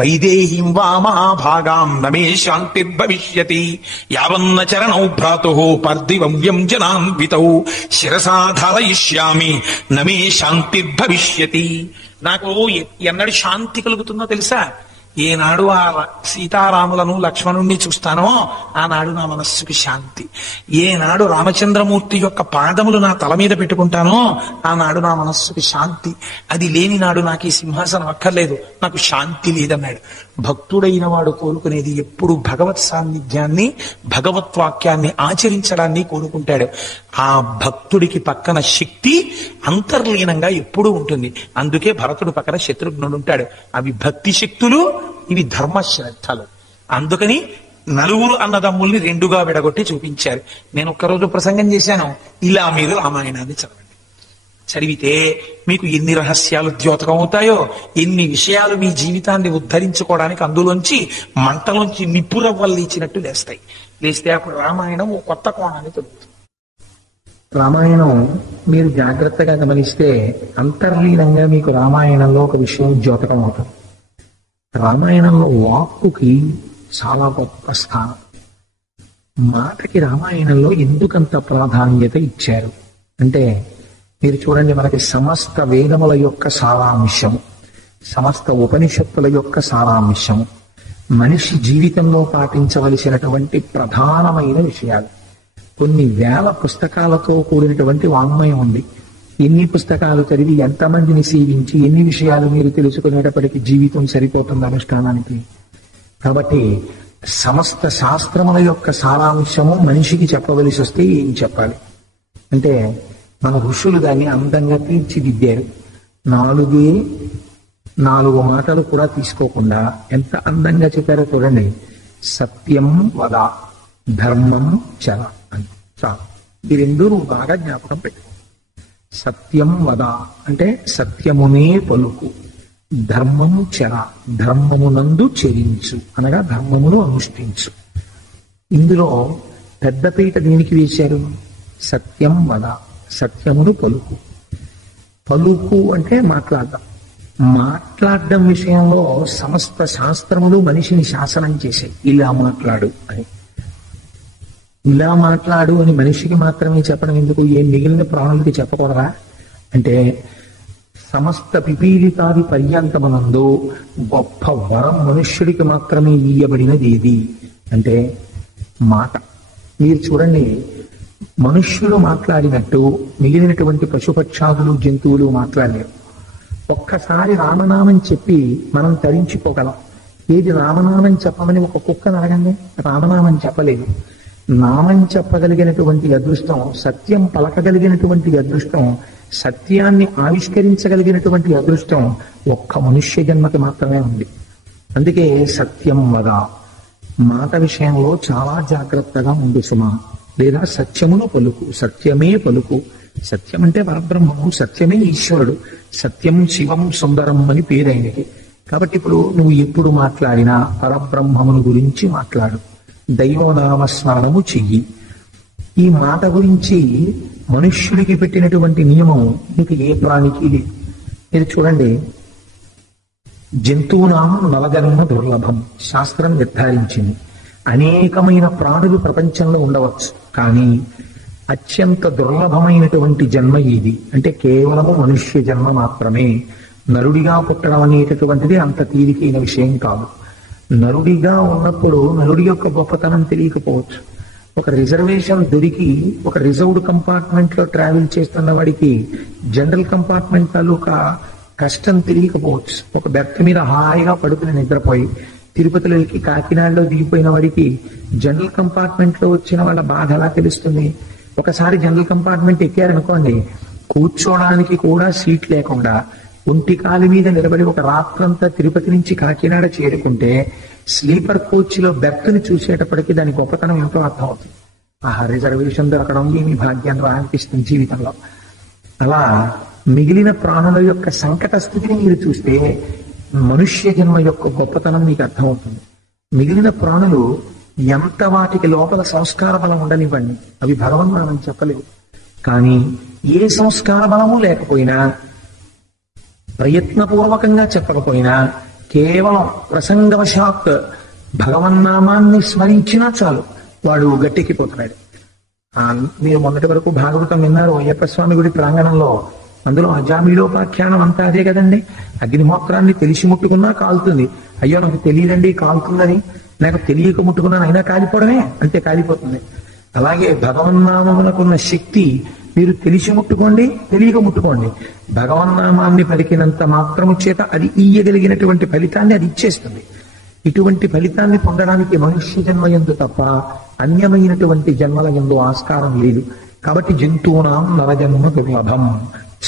వైదేహీం వా మహాభాగాం నమే శాంతిర్భవిష్యతి యావన్న చరణౌ భ్రాతు పార్థివ్యం జనాన్వితౌ శిరసా ధారయిష్యామి నమే శాంతిర్భవిష్యతి. నాకు ఎన్నడు శాంతి కలుగుతుందో తెలుసా? ఏనాడు ఆ సీతారాములను లక్ష్మణుణ్ణి చూస్తానో ఆనాడు నా మనస్సుకి శాంతి. ఏనాడు రామచంద్రమూర్తి యొక్క పాదములు నా తల మీద పెట్టుకుంటానో ఆనాడు నా మనస్సుకి శాంతి. అది లేని నాడు నాకు ఈ సింహాసనం అక్కర్లేదు, నాకు శాంతి లేదన్నాడు. భక్తుడైన వాడు కోరుకునేది ఎప్పుడు భగవత్ సాన్నిధ్యాన్ని, భగవత్వాక్యాన్ని ఆచరించడాన్ని కోరుకుంటాడు. ఆ భక్తుడికి పక్కన శక్తి అంతర్లీనంగా ఎప్పుడూ ఉంటుంది. అందుకే భరతుడు పక్కన శత్రుఘ్నుడు ఉంటాడు. అవి భక్తి శక్తులు, ఇవి ధర్మశ్రద్ధలు. అందుకని నలుగురు అన్నదమ్ముల్ని రెండుగా విడగొట్టి చూపించారు. నేను ఒక్కరోజు ప్రసంగం చేశాను, ఇలా మీరు రామాయణాన్ని చదవండి. చదివితే మీకు ఎన్ని రహస్యాలు ద్యోతకం అవుతాయో, ఎన్ని విషయాలు మీ జీవితాన్ని ఉద్ధరించుకోవడానికి అందులోంచి మంటలోంచి నిప్పురవ్వలు లేచినట్టు లేస్తాయి. లేస్తే అప్పుడు రామాయణం ఓ కొత్త కోణాన్ని తొలుగుతుంది. రామాయణం మీరు జాగ్రత్తగా గమనిస్తే అంతర్లీనంగా మీకు రామాయణంలో ఒక విషయం ద్యోతకం అవుతుంది. రామాయణంలో వాక్కుకి చాలా గొప్ప స్థానం. మాటకి రామాయణంలో ఎందుకంత ప్రాధాన్యత ఇచ్చారు అంటే, మీరు చూడండి, మనకి సమస్త వేదముల యొక్క సారాంశము, సమస్త ఉపనిషత్తుల యొక్క సారాంశము, మనిషి జీవితంలో పాటించవలసినటువంటి ప్రధానమైన విషయాలు. కొన్ని వేల పుస్తకాలతో కూడినటువంటి వాంగ్మయం ఉంది. ఎన్ని పుస్తకాలు చదివి ఎంతమందిని సేవించి ఎన్ని విషయాలు మీరు తెలుసుకునేటప్పటికీ జీవితం సరిపోతుంది అనుష్ఠానానికి. కాబట్టి సమస్త శాస్త్రముల యొక్క సారాంశము మనిషికి చెప్పవలసి వస్తే ఏం చెప్పాలి అంటే, మన ఋషులు దాన్ని అందంగా తీర్చిదిద్దారు. 4 మాటలు కూడా తీసుకోకుండా ఎంత అందంగా చెప్పారో చూడండి. సత్యం వద, ధర్మం చర అని. చాలు, ఈ రెండు నువ్వు బాగా జ్ఞాపకం పెట్టు. సత్యం వద అంటే సత్యమునే పలుకు, ధర్మము చర ధర్మమునందు చెరించు అనగా ధర్మమును అనుష్ఠించు. ఇందులో పెద్దపీట దేనికి వేశారు? సత్యం వద, సత్యమును పలుకు. పలుకు అంటే మాట్లాడడం. మాట్లాడడం విషయంలో సమస్త శాస్త్రములు మనిషిని శాసనం చేశాయి. ఇలా మాట్లాడు అని. ఇలా మాట్లాడు అని మనిషికి మాత్రమే చెప్పడం ఎందుకు? ఏ మిగిలిన ప్రాణులకి చెప్పకూడదా అంటే, సమస్త పిపీలితాది పర్యంతమనందు గొప్ప వరం మనుష్యుడికి మాత్రమే ఇయ్యబడినది ఏది అంటే మాట. మీరు చూడండి, మనుష్యులు మాట్లాడినట్టు మిగిలినటువంటి పశుపక్షాదులు జంతువులు మాట్లాడలేరు. ఒక్కసారి రామనామం చెప్పి మనం తరించిపోగలం. ఏది రామనామం చెప్పమని ఒక కుక్కను అడగండి, రామనామం చెప్పలేదు. నామం చెప్పగలిగినటువంటి అదృష్టం, సత్యం పలకగలిగినటువంటి అదృష్టం, సత్యాన్ని ఆవిష్కరించగలిగినటువంటి అదృష్టం ఒక్క మనుష్య జన్మకి మాత్రమే ఉంది. అందుకే సత్యం వద, మాట విషయంలో చాలా జాగ్రత్తగా ఉంది సుమా. లేదా సత్యమును పలుకు, సత్యమే పలుకు. సత్యం అంటే పరబ్రహ్మము, సత్యమే ఈశ్వరుడు. సత్యం శివం సుందరం అని పేరైనది. కాబట్టి ఇప్పుడు నువ్వు ఎప్పుడు మాట్లాడినా పరబ్రహ్మమును గురించి మాట్లాడు. దైవనామస్మరణము చెయ్యి. ఈ మాట గురించి మనుష్యుడికి పెట్టినటువంటి నియమం మీకు ఏ ప్రాణికి లేదు. మీరు చూడండి, జంతువునాం నవజన్మ దుర్లభం శాస్త్రం నిర్ధారించింది. అనేకమైన ప్రాణులు ప్రపంచంలో ఉండవచ్చు, కానీ అత్యంత దుర్లభమైనటువంటి జన్మ ఇది అంటే కేవలము మనుష్య జన్మ మాత్రమే. నరుడిగా పుట్టడం అనేటటువంటిది అంత తేలికైన విషయం కాదు. నరుడిగా ఉన్నప్పుడు నరుడి యొక్క గొప్పతనం తెలియకపోవచ్చు. ఒక రిజర్వేషన్ దొరికి ఒక రిజర్వ్డ్ కంపార్ట్మెంట్ లో ట్రావెల్ చేస్తున్న వాడికి జనరల్ కంపార్ట్మెంట్ తాలూకా కష్టం తెలియకపోవచ్చు. ఒక బెర్త్ మీద హాయిగా పడుకుని నిద్రపోయి తిరుపతిలోకి కాకినాడలో దిగిపోయిన వాడికి జనరల్ కంపార్ట్మెంట్ లో వచ్చిన వాళ్ళ బాధ ఎలా తెలుస్తుంది? ఒకసారి జనరల్ కంపార్ట్మెంట్ ఎక్కారనుకోండి, కూర్చోడానికి కూడా సీట్ లేకుండా ఒంటి కాలు మీద నిలబడి ఒక రాత్రంతా తిరుపతి నుంచి కాకినాడ చేరుకుంటే స్లీపర్ కోచ్ లో బెర్త్ని చూసేటప్పటికి దాని గొప్పతనం ఎంతో అర్థమవుతుంది. ఆ రిజర్వేషన్ దొరకడం ఏమి భాగ్యం రా అనిపిస్తుంది జీవితంలో. అలా మిగిలిన ప్రాణుల యొక్క సంకట స్థితిని మీరు చూస్తే మనుష్య జన్మ యొక్క గొప్పతనం మీకు అర్థమవుతుంది. మిగిలిన ప్రాణులు ఎంత వాటికి లోపల సంస్కార బలం ఉండనివ్వండి, అవి భగవన్నామని చెప్పలేవు. కానీ ఏ సంస్కార బలము లేకపోయినా, ప్రయత్నపూర్వకంగా చెప్పకపోయినా, కేవలం ప్రసంగవశాత్ భగవన్నామాన్ని స్మరించినా చాలు వాడు గట్టెక్కిపోతున్నాడు. మీరు మొన్నటి వరకు భాగవతం విన్నారు అయ్యప్ప స్వామి గుడి ప్రాంగణంలో. అందులో అజామిలోపాఖ్యానం అంతా అదే కదండి. అగ్నిహోత్రాన్ని తెలిసి ముట్టుకున్నా కాలుతుంది. అయ్యో నాకు తెలియదండి కాలుతుందని, నాకు తెలియక ముట్టుకున్నాను అయినా కాలిపోవడమే, అంతే కాలిపోతుంది. అలాగే భగవన్నామమునకున్న శక్తి మీరు తెలిసి ముట్టుకోండి, తెలియక ముట్టుకోండి, భగవన్నామాన్ని పలికినంత మాత్రము చేత అది ఇయ్యగలిగినటువంటి ఫలితాన్ని అది ఇచ్చేస్తుంది. ఇటువంటి ఫలితాన్ని పొందడానికి మనుష్య జన్మ యందు తప్ప అన్యమైనటువంటి జన్మల యందు ఆస్కారం లేదు. కాబట్టి జంతువునాం నరజన్మ దుర్లభం,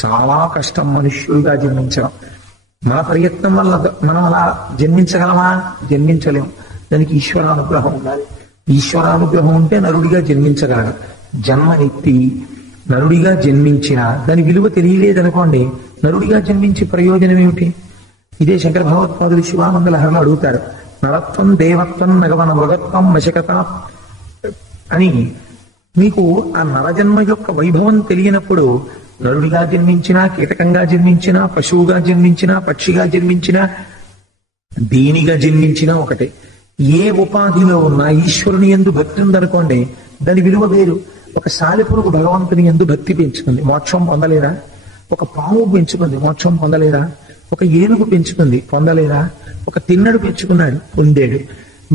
చాలా కష్టం మనుష్యుడిగా జన్మించడం. మన ప్రయత్నం వల్ల మనం అలా జన్మించగలమా? జన్మించలేం. దానికి ఈశ్వరానుగ్రహం ఉండాలి. ఈశ్వరానుగ్రహం ఉంటే నరుడిగా జన్మించగలడు. జన్మనెత్తి నరుడిగా జన్మించిన దాని విలువ తెలియలేదనుకోండి, నరుడిగా జన్మించి ప్రయోజనం ఏమిటి? ఇదే శంకర భగవత్పాదులు శివానంద లహరిలో అడుగుతారు. నరత్వం దేవత్వం నగవన మృగత్వం వశకత అని. మీకు ఆ నరజన్మ యొక్క వైభవం తెలియనప్పుడు నరుడిగా జన్మించినా, కీటకంగా జన్మించినా, పశువుగా జన్మించినా, పక్షిగా జన్మించినా, దేనిగా జన్మించినా ఒకటే. ఏ ఉపాధిలో ఉన్నా ఈశ్వరుని యందు భక్తి ఉందనుకోండి, దాని విలువ వేరు. ఒక సాలెపురుగు భగవంతుని యందు భక్తి పెంచుకుంది, మోక్షం పొందలేదా? ఒక పాము పెంచుకుంది, మోక్షం పొందలేదా? ఒక ఏనుగు పెంచుకుంది, పొందలేదా? ఒక తిన్నడు పెంచుకున్నాడు, పొందాడు.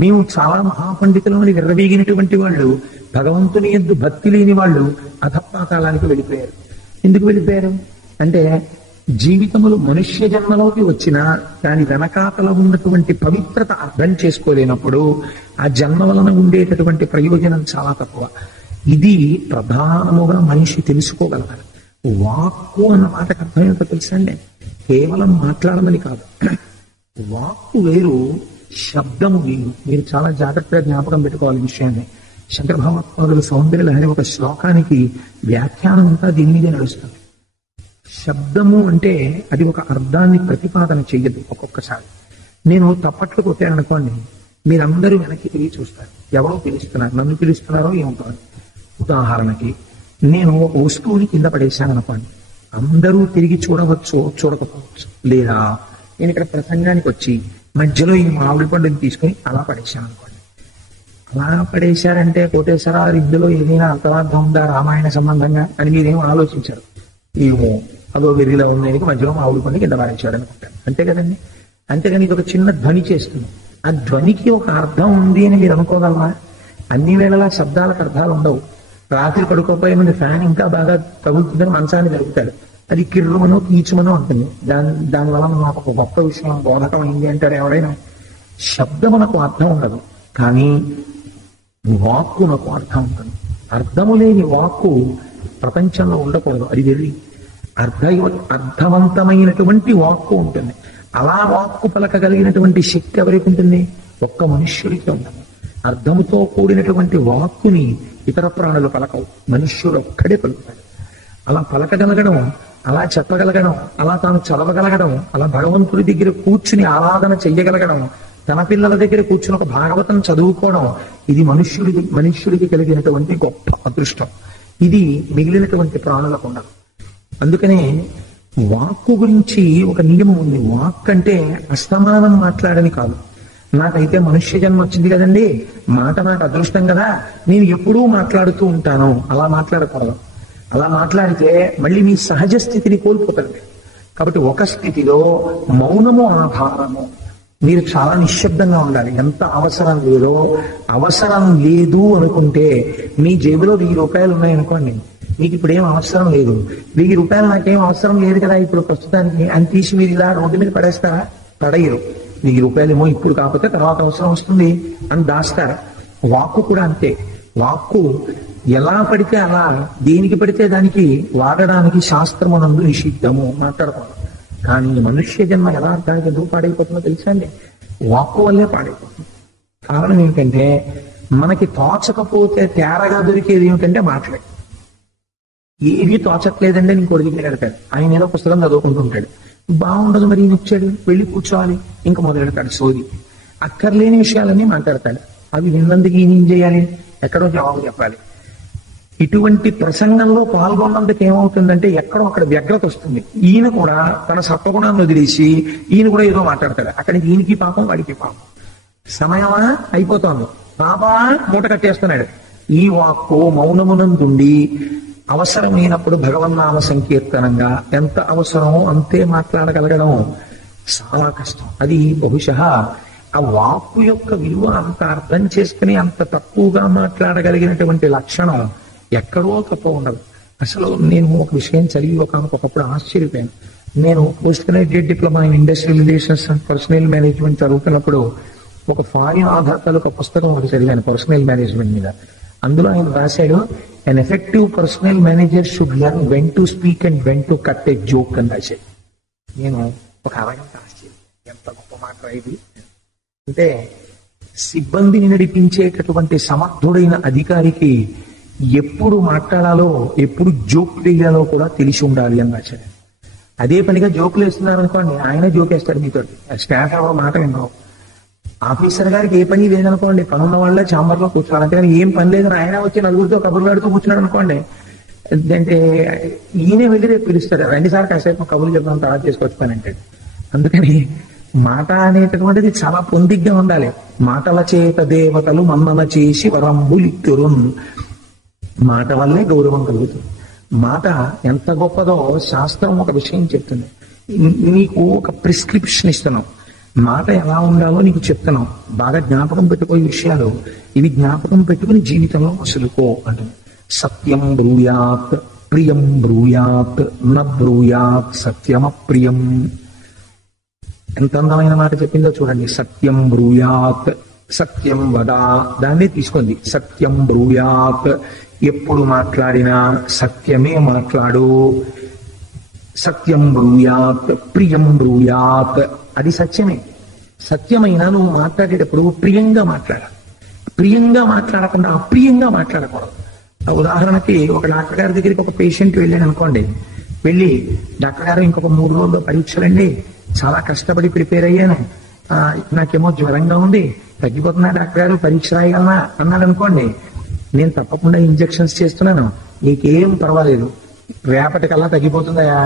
మేము చాలా మహాపండితులని విర్రవీగినటువంటి వాళ్ళు, భగవంతుని యందు భక్తి లేని వాళ్ళు అధపాతాళానికి వెళ్ళిపోయారు. ఎందుకు వెళ్ళిపోయారు అంటే, జీవితములు మనుష్య జన్మలోకి వచ్చినా దాని వెనకాతల ఉన్నటువంటి పవిత్రత అర్థం చేసుకోలేనప్పుడు ఆ జన్మ వలన ఉండేటటువంటి ప్రయోజనం చాలా తక్కువ. ఇది ప్రధానముగా మనిషి తెలుసుకోగలగాలి. వాక్కు అన్న మాటకు అర్థం ఏంటో తెలుసా అండి? కేవలం మాట్లాడమని కాదు. వాక్కు వేరు, శబ్దము వేరు. మీరు చాలా జాగ్రత్తగా జ్ఞాపకం పెట్టుకోవాలి విషయాన్ని. శంకర భగవత్పాదులు సౌందర్య లహరి ఒక శ్లోకానికి వ్యాఖ్యానం అంతా దీని మీదే నడుస్తుంది. శబ్దము అంటే అది ఒక అర్థాన్ని ప్రతిపాదన చెయ్యదు. ఒక్కొక్కసారి నేను తప్పట్లు కొట్టాననుకోండి, మీరందరూ వెనక్కి తిరిగి చూస్తారు, ఎవరో పిలుస్తున్నారు, నన్ను పిలుస్తున్నారో ఏముంటారు. ఉదాహరణకి నేను ఒక వస్తువుని కింద పడేశాను అనుకోండి, అందరూ తిరిగి చూడవచ్చు, చూడకపోవచ్చు. లేదా నేను ఇక్కడ ప్రసంగానికి వచ్చి మధ్యలో ఈ మామిడి పండుని తీసుకుని అలా పడేశాను అనుకోండి. అలా పడేశారంటే కోటేశ్వర ఇందులో ఏదైనా అంతరార్థం ఉందా రామాయణ సంబంధంగా అని మీరేం ఆలోచించారు. ఏమో అదో వెర్రిలో ఉంది, మధ్యలో మామిడి పండు కింద పడేశాడు అనుకుంటాను. అంతే కదండి. అంతేగాని ఇది ఒక చిన్న ధ్వని చేస్తుంది. ఆ ధ్వనికి ఒక అర్థం ఉంది అని మీరు అనుకోగలరా? అన్ని వేళలా శబ్దాలకు అర్థాలు ఉండవు. రాత్రి పడుకోపోయే ముందు ఫ్యాన్ ఇంకా బాగా తగులుతుందని మంచాన్ని జరుగుతాడు, అది కిర్రుమనో కీచుమనో ఉంటుంది. దానివల్ల నాకు ఒక గొప్ప విషయం బోధకం అయింది అంటారు ఎవరైనా. శబ్దమునకు అర్థం ఉండదు, కానీ వాక్కునకు అర్థం ఉంటుంది. అర్థము లేని వాక్కు ప్రపంచంలో ఉండకూడదు, అది వెళ్ళి అర్థవంతమైనటువంటి వాక్కు ఉంటుంది. అలా వాక్కు పలకగలిగినటువంటి శక్తి ఎవరికి ఉంటుంది? ఒక్క మనుష్యుడికి ఉంటుంది. అర్థముతో కూడినటువంటి వాక్కుని ఇతర ప్రాణులు పలకవు, మనుష్యుడు ఒక్కడే పలుకుతాడు. అలా పలకగలగడం, అలా చెప్పగలగడం, అలా తాను చదవగలగడం, అలా భగవంతుడి దగ్గర కూర్చుని ఆరాధన చెయ్యగలగడం, తన పిల్లల దగ్గర కూర్చుని ఒక భాగవతం చదువుకోవడం, ఇది మనుష్యుడికి కలిగినటువంటి గొప్ప అదృష్టం. ఇది మిగిలినటువంటి ప్రాణులకు ఉండదు. అందుకనే వాక్కు గురించి ఒక నియమం ఉంది. వాక్ అంటే అస్తమానం మాట్లాడని కాదు. నాకైతే మనుష్య జన్మ వచ్చింది కదండి, మాట నాకు అదృష్టం కదా, నేను ఎప్పుడూ మాట్లాడుతూ ఉంటాను, అలా మాట్లాడకూడదు. అలా మాట్లాడితే మళ్ళీ మీ సహజ స్థితిని కోల్పోతారు. కాబట్టి ఒక స్థితిలో మౌనము ఆధారము. మీరు చాలా నిశ్శబ్దంగా ఉండాలి. ఎంత అవసరం లేదో, అవసరం లేదు అనుకుంటే మీ జేబులో 1000 రూపాయలు ఉన్నాయనుకోండి, మీకు ఇప్పుడు ఏం అవసరం లేదు, 1000 రూపాయలు నాకేం అవసరం లేదు కదా ఇప్పుడు ప్రస్తుతానికి అని తీసి మీరు ఇలా రోడ్డు మీద పడేస్తారా? పడేయరు. 1000 రూపాయలు ఏమో ఇప్పుడు కాకపోతే తర్వాత అవసరం వస్తుంది అని దాస్తారు. వాక్కు కూడా అంతే. వాక్కు ఎలా పడితే అలా, దేనికి పడితే దానికి వాడడానికి శాస్త్రమునందు నిషిద్ధము, మాట్లాడకూడదు. కానీ మనుష్య జన్మ ఎలా దానికి ఎందుకు పాడైపోతుందో తెలుసా అండి? వాక్కు వల్లే పాడైపోతుంది. కారణం ఏమిటంటే మనకి తోచకపోతే తేరగా దొరికేది ఏమిటంటే మాటలే. ఏవి తోచట్లేదంటే ఇంకోటి దగ్గర పెడతాడు. ఆయన ఏదో పుస్తకం చదువుకుంటుంటాడు, బాగుండదు, మరి ఈయన వచ్చాడు వెళ్ళి కూర్చోవాలి, ఇంకా మొదలెడతాడు సోది. అక్కర్లేని విషయాలన్నీ మాట్లాడతాడు. అవి విన్నందుకు ఈయన ఏం చేయాలి? ఎక్కడో జవాబు చెప్పాలి. ఇటువంటి ప్రసంగంలో పాల్గొన్నందుకు ఏమవుతుందంటే ఎక్కడో అక్కడ వ్యగ్రత వస్తుంది. ఈయన కూడా తన సత్వగుణాన్ని వదిలేసి ఈయన కూడా ఏదో మాట్లాడతాడు. అక్కడికి ఈయనకి పాపం, వాడికి పాపం. సమయమా అయిపోతోంది, పాపా మూట కట్టేస్తున్నాడు. ఈ వాక్కు మౌనమునందుండి అవసరమైనప్పుడు భగవన్నామ సంకీర్తనంగా ఎంత అవసరమో అంతే మాట్లాడగలగడం చాలా కష్టం. అది బహుశः ఆ వాక్కు యొక్క విలువ అంత అర్థం చేసుకుని అంత తక్కువగా మాట్లాడగలిగినటువంటి లక్షణం ఎక్కడో తప్ప ఉండదు. అసలు నేను ఒక విషయం చదివి ఒకప్పుడు ఆశ్చర్యపోయాను. నేను post graduate diploma in industrial relations and personal management చదువుతున్నప్పుడు ఒక ఫారిన్ ఆధార్ తాలూకా పుస్తకం ఒకటి చదివాను పర్సనల్ మేనేజ్మెంట్ మీద. అందులో ఆయన రాశాడు, an effective personal manager should learn when to speak and when to cut a joke అని రాశాడు. నేను ఒక అరగంట ఆశ్చర్యం, ఎంత గొప్ప మాట ఇది అంటే, సిబ్బందిని నడిపించేటటువంటి సమర్థుడైన అధికారికి ఎప్పుడు మాట్లాడాలో, ఎప్పుడు జోక్ వేయాలో కూడా తెలిసి ఉండాలి అని రాశాడు. అదే పనిగా జోకులు వేస్తున్నారు అనుకోండి, ఆయన జోక్ వేస్తాడు మీతో, స్టాఫ్ ఎవరో మాట వినరు. ఆఫీసర్ గారికి ఏ పని లేదనుకోండి, పనున్న వాళ్ళే ఛాంబర్ లో కూర్చోవాలి. అంతేగాని ఏం పని లేదు ఆయన వచ్చి నలుగురితో కబుర్లు ఆడుతూ కూర్చున్నాడు అనుకోండి, అంటే ఈయనే వెళ్ళి రేపు పిలుస్తాడు, 2 సార్లు కాసేపు కబుర్లు చెప్తాను తర్వాత చేసుకోవచ్చు పని అంటాడు. అందుకని మాట అనేటటువంటిది చాలా పొందిగ్గా ఉండాలి. మాటల చేత దేవతలు మన్నన చేసి వరంబులిత్తురున్. మాట వల్లే గౌరవం కలుగుతుంది. మాట ఎంత గొప్పదో శాస్త్రం ఒక విషయం చెప్తుంది. నీకు ఒక ప్రిస్క్రిప్షన్ ఇస్తున్నాం, మాట ఎలా ఉండాలో నీకు చెప్తున్నాం, బాగా జ్ఞాపకం పెట్టుకోే విషయాలు ఇవి జ్ఞాపకం పెట్టుకుని జీవితంలో మసులుకో అంటుంది. సత్యం బ్రూయాత్ ప్రియం బ్రూయాత్ న బ్రూయాత్ సత్యమప్రియం. ఎంత అందమైన మాట చెప్పిందో చూడండి. సత్యం బ్రూయాత్, సత్యం వద, దాన్ని తీసుకోండి. సత్యం బ్రూయాత్, ఎప్పుడు మాట్లాడినా సత్యమే మాట్లాడు. సత్యం బ్రూయాత్ ప్రియం బ్రూయాత్, అది సత్యమే. సత్యమైన నువ్వు మాట్లాడేటప్పుడు ప్రియంగా మాట్లాడాలి. ప్రియంగా మాట్లాడకుండా అప్రియంగా మాట్లాడకూడదు. ఉదాహరణకి ఒక డాక్టర్ గారి దగ్గరికి ఒక పేషెంట్ వెళ్ళాను అనుకోండి, వెళ్ళి డాక్టర్ గారు ఇంకొక 3 రోజుల్లో పరీక్షలండి, చాలా కష్టపడి ప్రిపేర్ అయ్యాను, నాకేమో జ్వరంగా ఉంది, తగ్గిపోతున్నా డాక్టర్ గారు, పరీక్ష రాయగలనా అన్నాడు అనుకోండి, నేను తప్పకుండా ఇంజెక్షన్స్ చేస్తున్నాను, నీకేం పర్వాలేదు, రేపటికల్లా తగ్గిపోతుందయా,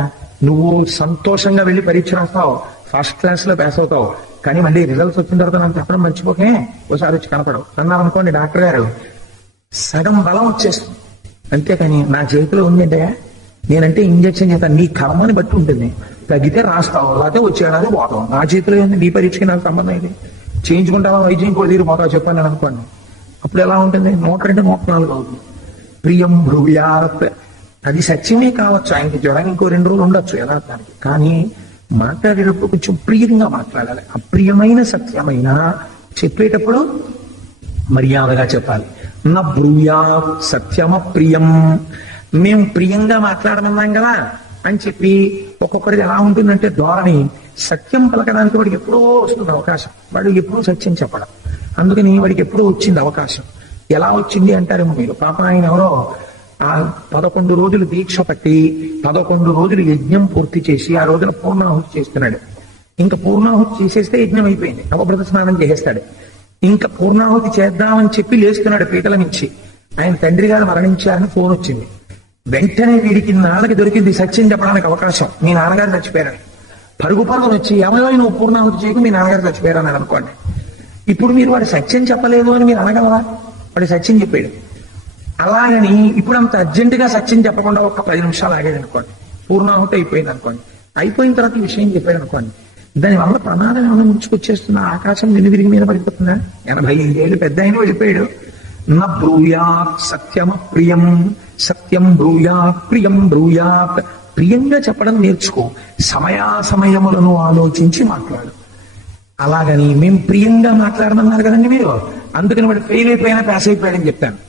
నువ్వు సంతోషంగా వెళ్ళి పరీక్ష రాస్తావు, ఫస్ట్ క్లాస్ లో పాస్ అవుతావు, కానీ మళ్ళీ రిజల్ట్స్ వచ్చిన తర్వాత నాకు చెప్పడం మర్చిపోకే, ఒకసారి వచ్చి కనపడవు అన్నారు అనుకోండి డాక్టర్ గారు, సగం బలం వచ్చేస్తుంది. అంతేకాని నా చేతిలో ఉందంటే నేనంటే ఇంజక్షన్ చేస్తాను, నీ కర్మని బట్టి ఉంటుంది, తగ్గితే రాస్తావు, లేకపోతే వచ్చేడాది పోతావు, నా చేతిలో ఉంది, నీ పరీక్షకి నాకు సంబంధం ఇది, చేయించుకుంటావా వైద్యం కూడా తీరిపోతావు చెప్పాను నేను అనుకోండి, అప్పుడు ఎలా ఉంటుంది, 102 104 అవుతుంది. ప్రియం బ్రూయాత్, అది సత్యమే కావచ్చు, ఆయనకి జ్వరం ఇంకో 2 రోజులు ఉండొచ్చు యథార్థానికి, కానీ మాట్లాడేటప్పుడు కొంచెం ప్రియంగా మాట్లాడాలి. అప్రియమైన సత్యమైన చెప్పేటప్పుడు మర్యాదగా చెప్పాలి. నా బ్రూయా సత్యమ ప్రియం, మేము ప్రియంగా మాట్లాడమన్నాం కదా అని చెప్పి ఒక్కొక్కరికి ఎలా ఉంటుందంటే ధోరణి, సత్యం పలకడానికి వాడికి ఎప్పుడో వస్తుంది అవకాశం, వాడు ఎప్పుడూ సత్యం చెప్పడం, అందుకని వాడికి ఎప్పుడూ వచ్చింది అవకాశం. ఎలా వచ్చింది అంటారేమో మీరు, పాప ఆయన ఎవరో 11 రోజులు దీక్ష పట్టి 11 రోజులు యజ్ఞం పూర్తి చేసి ఆ రోజున పూర్ణాహుతి చేస్తున్నాడు. ఇంకా పూర్ణాహుతి చేసేస్తే యజ్ఞం అయిపోయింది, నవవ్రత స్నానం చేసేస్తాడు. ఇంకా పూర్ణాహుతి చేద్దామని చెప్పి లేస్తున్నాడు పీటల నుంచి, ఆయన తండ్రి గారు మరణించారని ఫోన్ వచ్చింది. వెంటనే వీడికి నాన్నకి దొరికింది సత్యం చెప్పడానికి అవకాశం, మీ నాన్నగారు చచ్చిపోయారని. పరుగు పరుగును వచ్చి ఏమైనా నువ్వు పూర్ణాహుతి చేయకు, మీ నాన్నగారు చచ్చిపోయారని అనుకోండి. ఇప్పుడు మీరు వాడు సత్యం చెప్పలేదు అని మీరు అనగలరా, వాడు సత్యం చెప్పాడు. అలాగని ఇప్పుడు అంత అర్జెంటుగా సత్యం చెప్పకుండా ఒక 10 నిమిషాలు ఆగేది అనుకోండి, పూర్ణాహుతి అయిపోయింది అనుకోండి, అయిపోయిన తర్వాత ఈ విషయం చెప్పాడు అనుకోండి, దానివల్ల ప్రమాదం ఏమైనా ముంచుకొచ్చేస్తున్న ఆకాశం వెనుదిరిగి మీద పడిపోతుందా? 85 ఏళ్ళు పెద్ద ఆయన వెళ్ళిపోయాడు. నా బ్రూయాత్ సత్యమ ప్రియం, సత్యం బ్రూయాత్ ప్రియం బ్రూయాత్, ప్రియంగా చెప్పడం నేర్చుకో, సమయాసమయములను ఆలోచించి మాట్లాడు. అలాగని మేము ప్రియంగా మాట్లాడమన్నారు కదండి మీరు, అందుకని వాడు ఫెయిల్ అయిపోయినా పాస్ అయిపోయాడని చెప్తాను.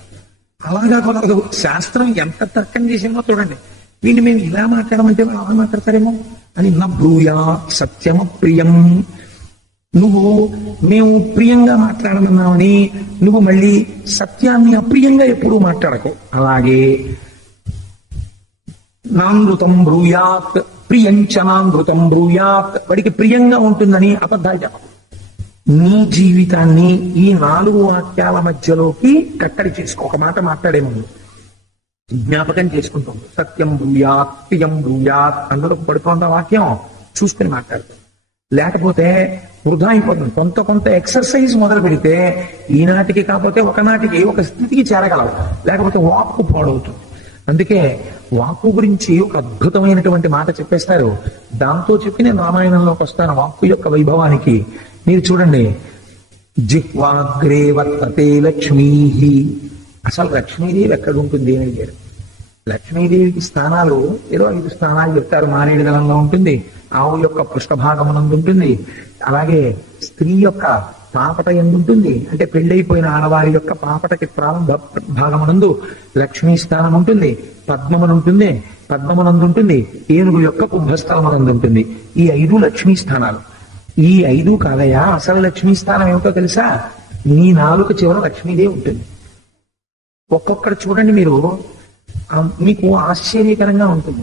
అలాగా కుదరదు. శాస్త్రం ఎంత తర్కం చేసిందో చూడండి, వీడిని మేము ఇలా మాట్లాడమంటే వాళ్ళు అలా మాట్లాడతారేమో అని. నా బ్రూయా సత్యమ ప్రియం, నువ్వు మేము ప్రియంగా మాట్లాడమన్నావని నువ్వు మళ్ళీ సత్యాన్ని అప్రియంగా ఎప్పుడూ మాట్లాడకు. అలాగే నానృతం బ్రూయాత్ ప్రియంచనానృతం బ్రూయాత్, వాడికి ప్రియంగా ఉంటుందని అబద్ధాలు చెప్పకు. నీ జీవితాన్ని ఈ 4 వాక్యాల మధ్యలోకి కట్టడి చేసుకో. ఒక మాట మాట్లాడే ముందు జ్ఞాపకం చేసుకుంటాం, సత్యం బ్రూయాత్ ప్రియం బ్రూయాత్, అందులో పడుతోంది వాక్యం చూసుకుని మాట్లాడుతాం. లేకపోతే వృధా అయిపోతుంది. కొంత ఎక్సర్సైజ్ మొదలు పెడితే ఈనాటికి కాకపోతే ఒకనాటికి ఒక స్థితికి చేరగలవు, లేకపోతే వాక్కు పాడవుతుంది. అందుకే వాక్కు గురించి ఒక అద్భుతమైనటువంటి మాట చెప్పేస్తారు, దాంతో చెప్పి నేను రామాయణంలోకి వస్తాను. వాక్కు యొక్క వైభవానికి మీరు చూడండి, జిహ్వాగ్రే వర్తతే లక్ష్మీ, అసలు లక్ష్మీదేవి ఎక్కడ ఉంటుంది అని అడిగారు. లక్ష్మీదేవికి స్థానాలు ఏదో 5 స్థానాలు చెప్తారు. మారేడు దళంలో ఉంటుంది, ఆవు యొక్క పృష్ఠభాగమునందు ఉంటుంది, అలాగే స్త్రీ యొక్క పాపట ఎందుంటుంది, అంటే పెళ్ళైపోయిన ఆడవారి యొక్క పాపటకి ప్రారంభ భాగమునందు లక్ష్మీ స్థానం ఉంటుంది, పద్మమునుంటుంది, పద్మమునందు ఉంటుంది, ఏనుగు యొక్క కుంభస్థలమునందు ఉంటుంది. ఈ 5 లక్ష్మీ స్థానాలు. ఈ 5 కాదయా, అసలు లక్ష్మీ స్థానం ఏమిటో తెలుసా? నీ నాలుక చివర లక్ష్మీదేవి ఉంటుంది. ఒక్కొక్కరు చూడండి, మీరు మీకు ఆశ్చర్యకరంగా ఉంటుంది.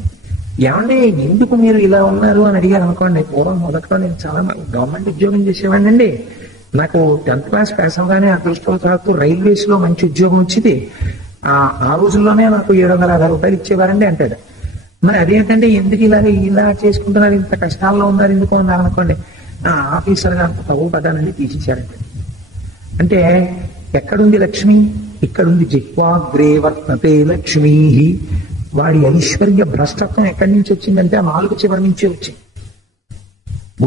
ఏమంటే ఎందుకు మీరు ఇలా ఉన్నారు అని అడిగారు అనుకోండి. పూర్వం మొదట్లో నేను చాలా గవర్నమెంట్ ఉద్యోగం చేసేవాడిని అండి, నాకు 10th క్లాస్ పాస్ అవగానే అదృష్టవశాత్తు రైల్వేస్ లో మంచి ఉద్యోగం వచ్చింది. ఆ రోజుల్లోనే నాకు 750 రూపాయలు ఇచ్చేవారండి అంటాడు. మరి అదేంటంటే ఎందుకు ఇలా చేసుకుంటున్నారు, ఇంత కష్టాల్లో ఉన్నారు ఎందుకు అన్నారు అనుకోండి. ఆఫీసర్ గారు తగు పదానండి తీసిచ్చారండి. అంటే ఎక్కడుంది లక్ష్మి? ఇక్కడుంది. జిహ్వాగ్రే వర్తతే లక్ష్మీ, వాడి ఐశ్వర్య భ్రష్టత్వం ఎక్కడి నుంచి వచ్చిందంటే ఆ 4 చివరి నుంచే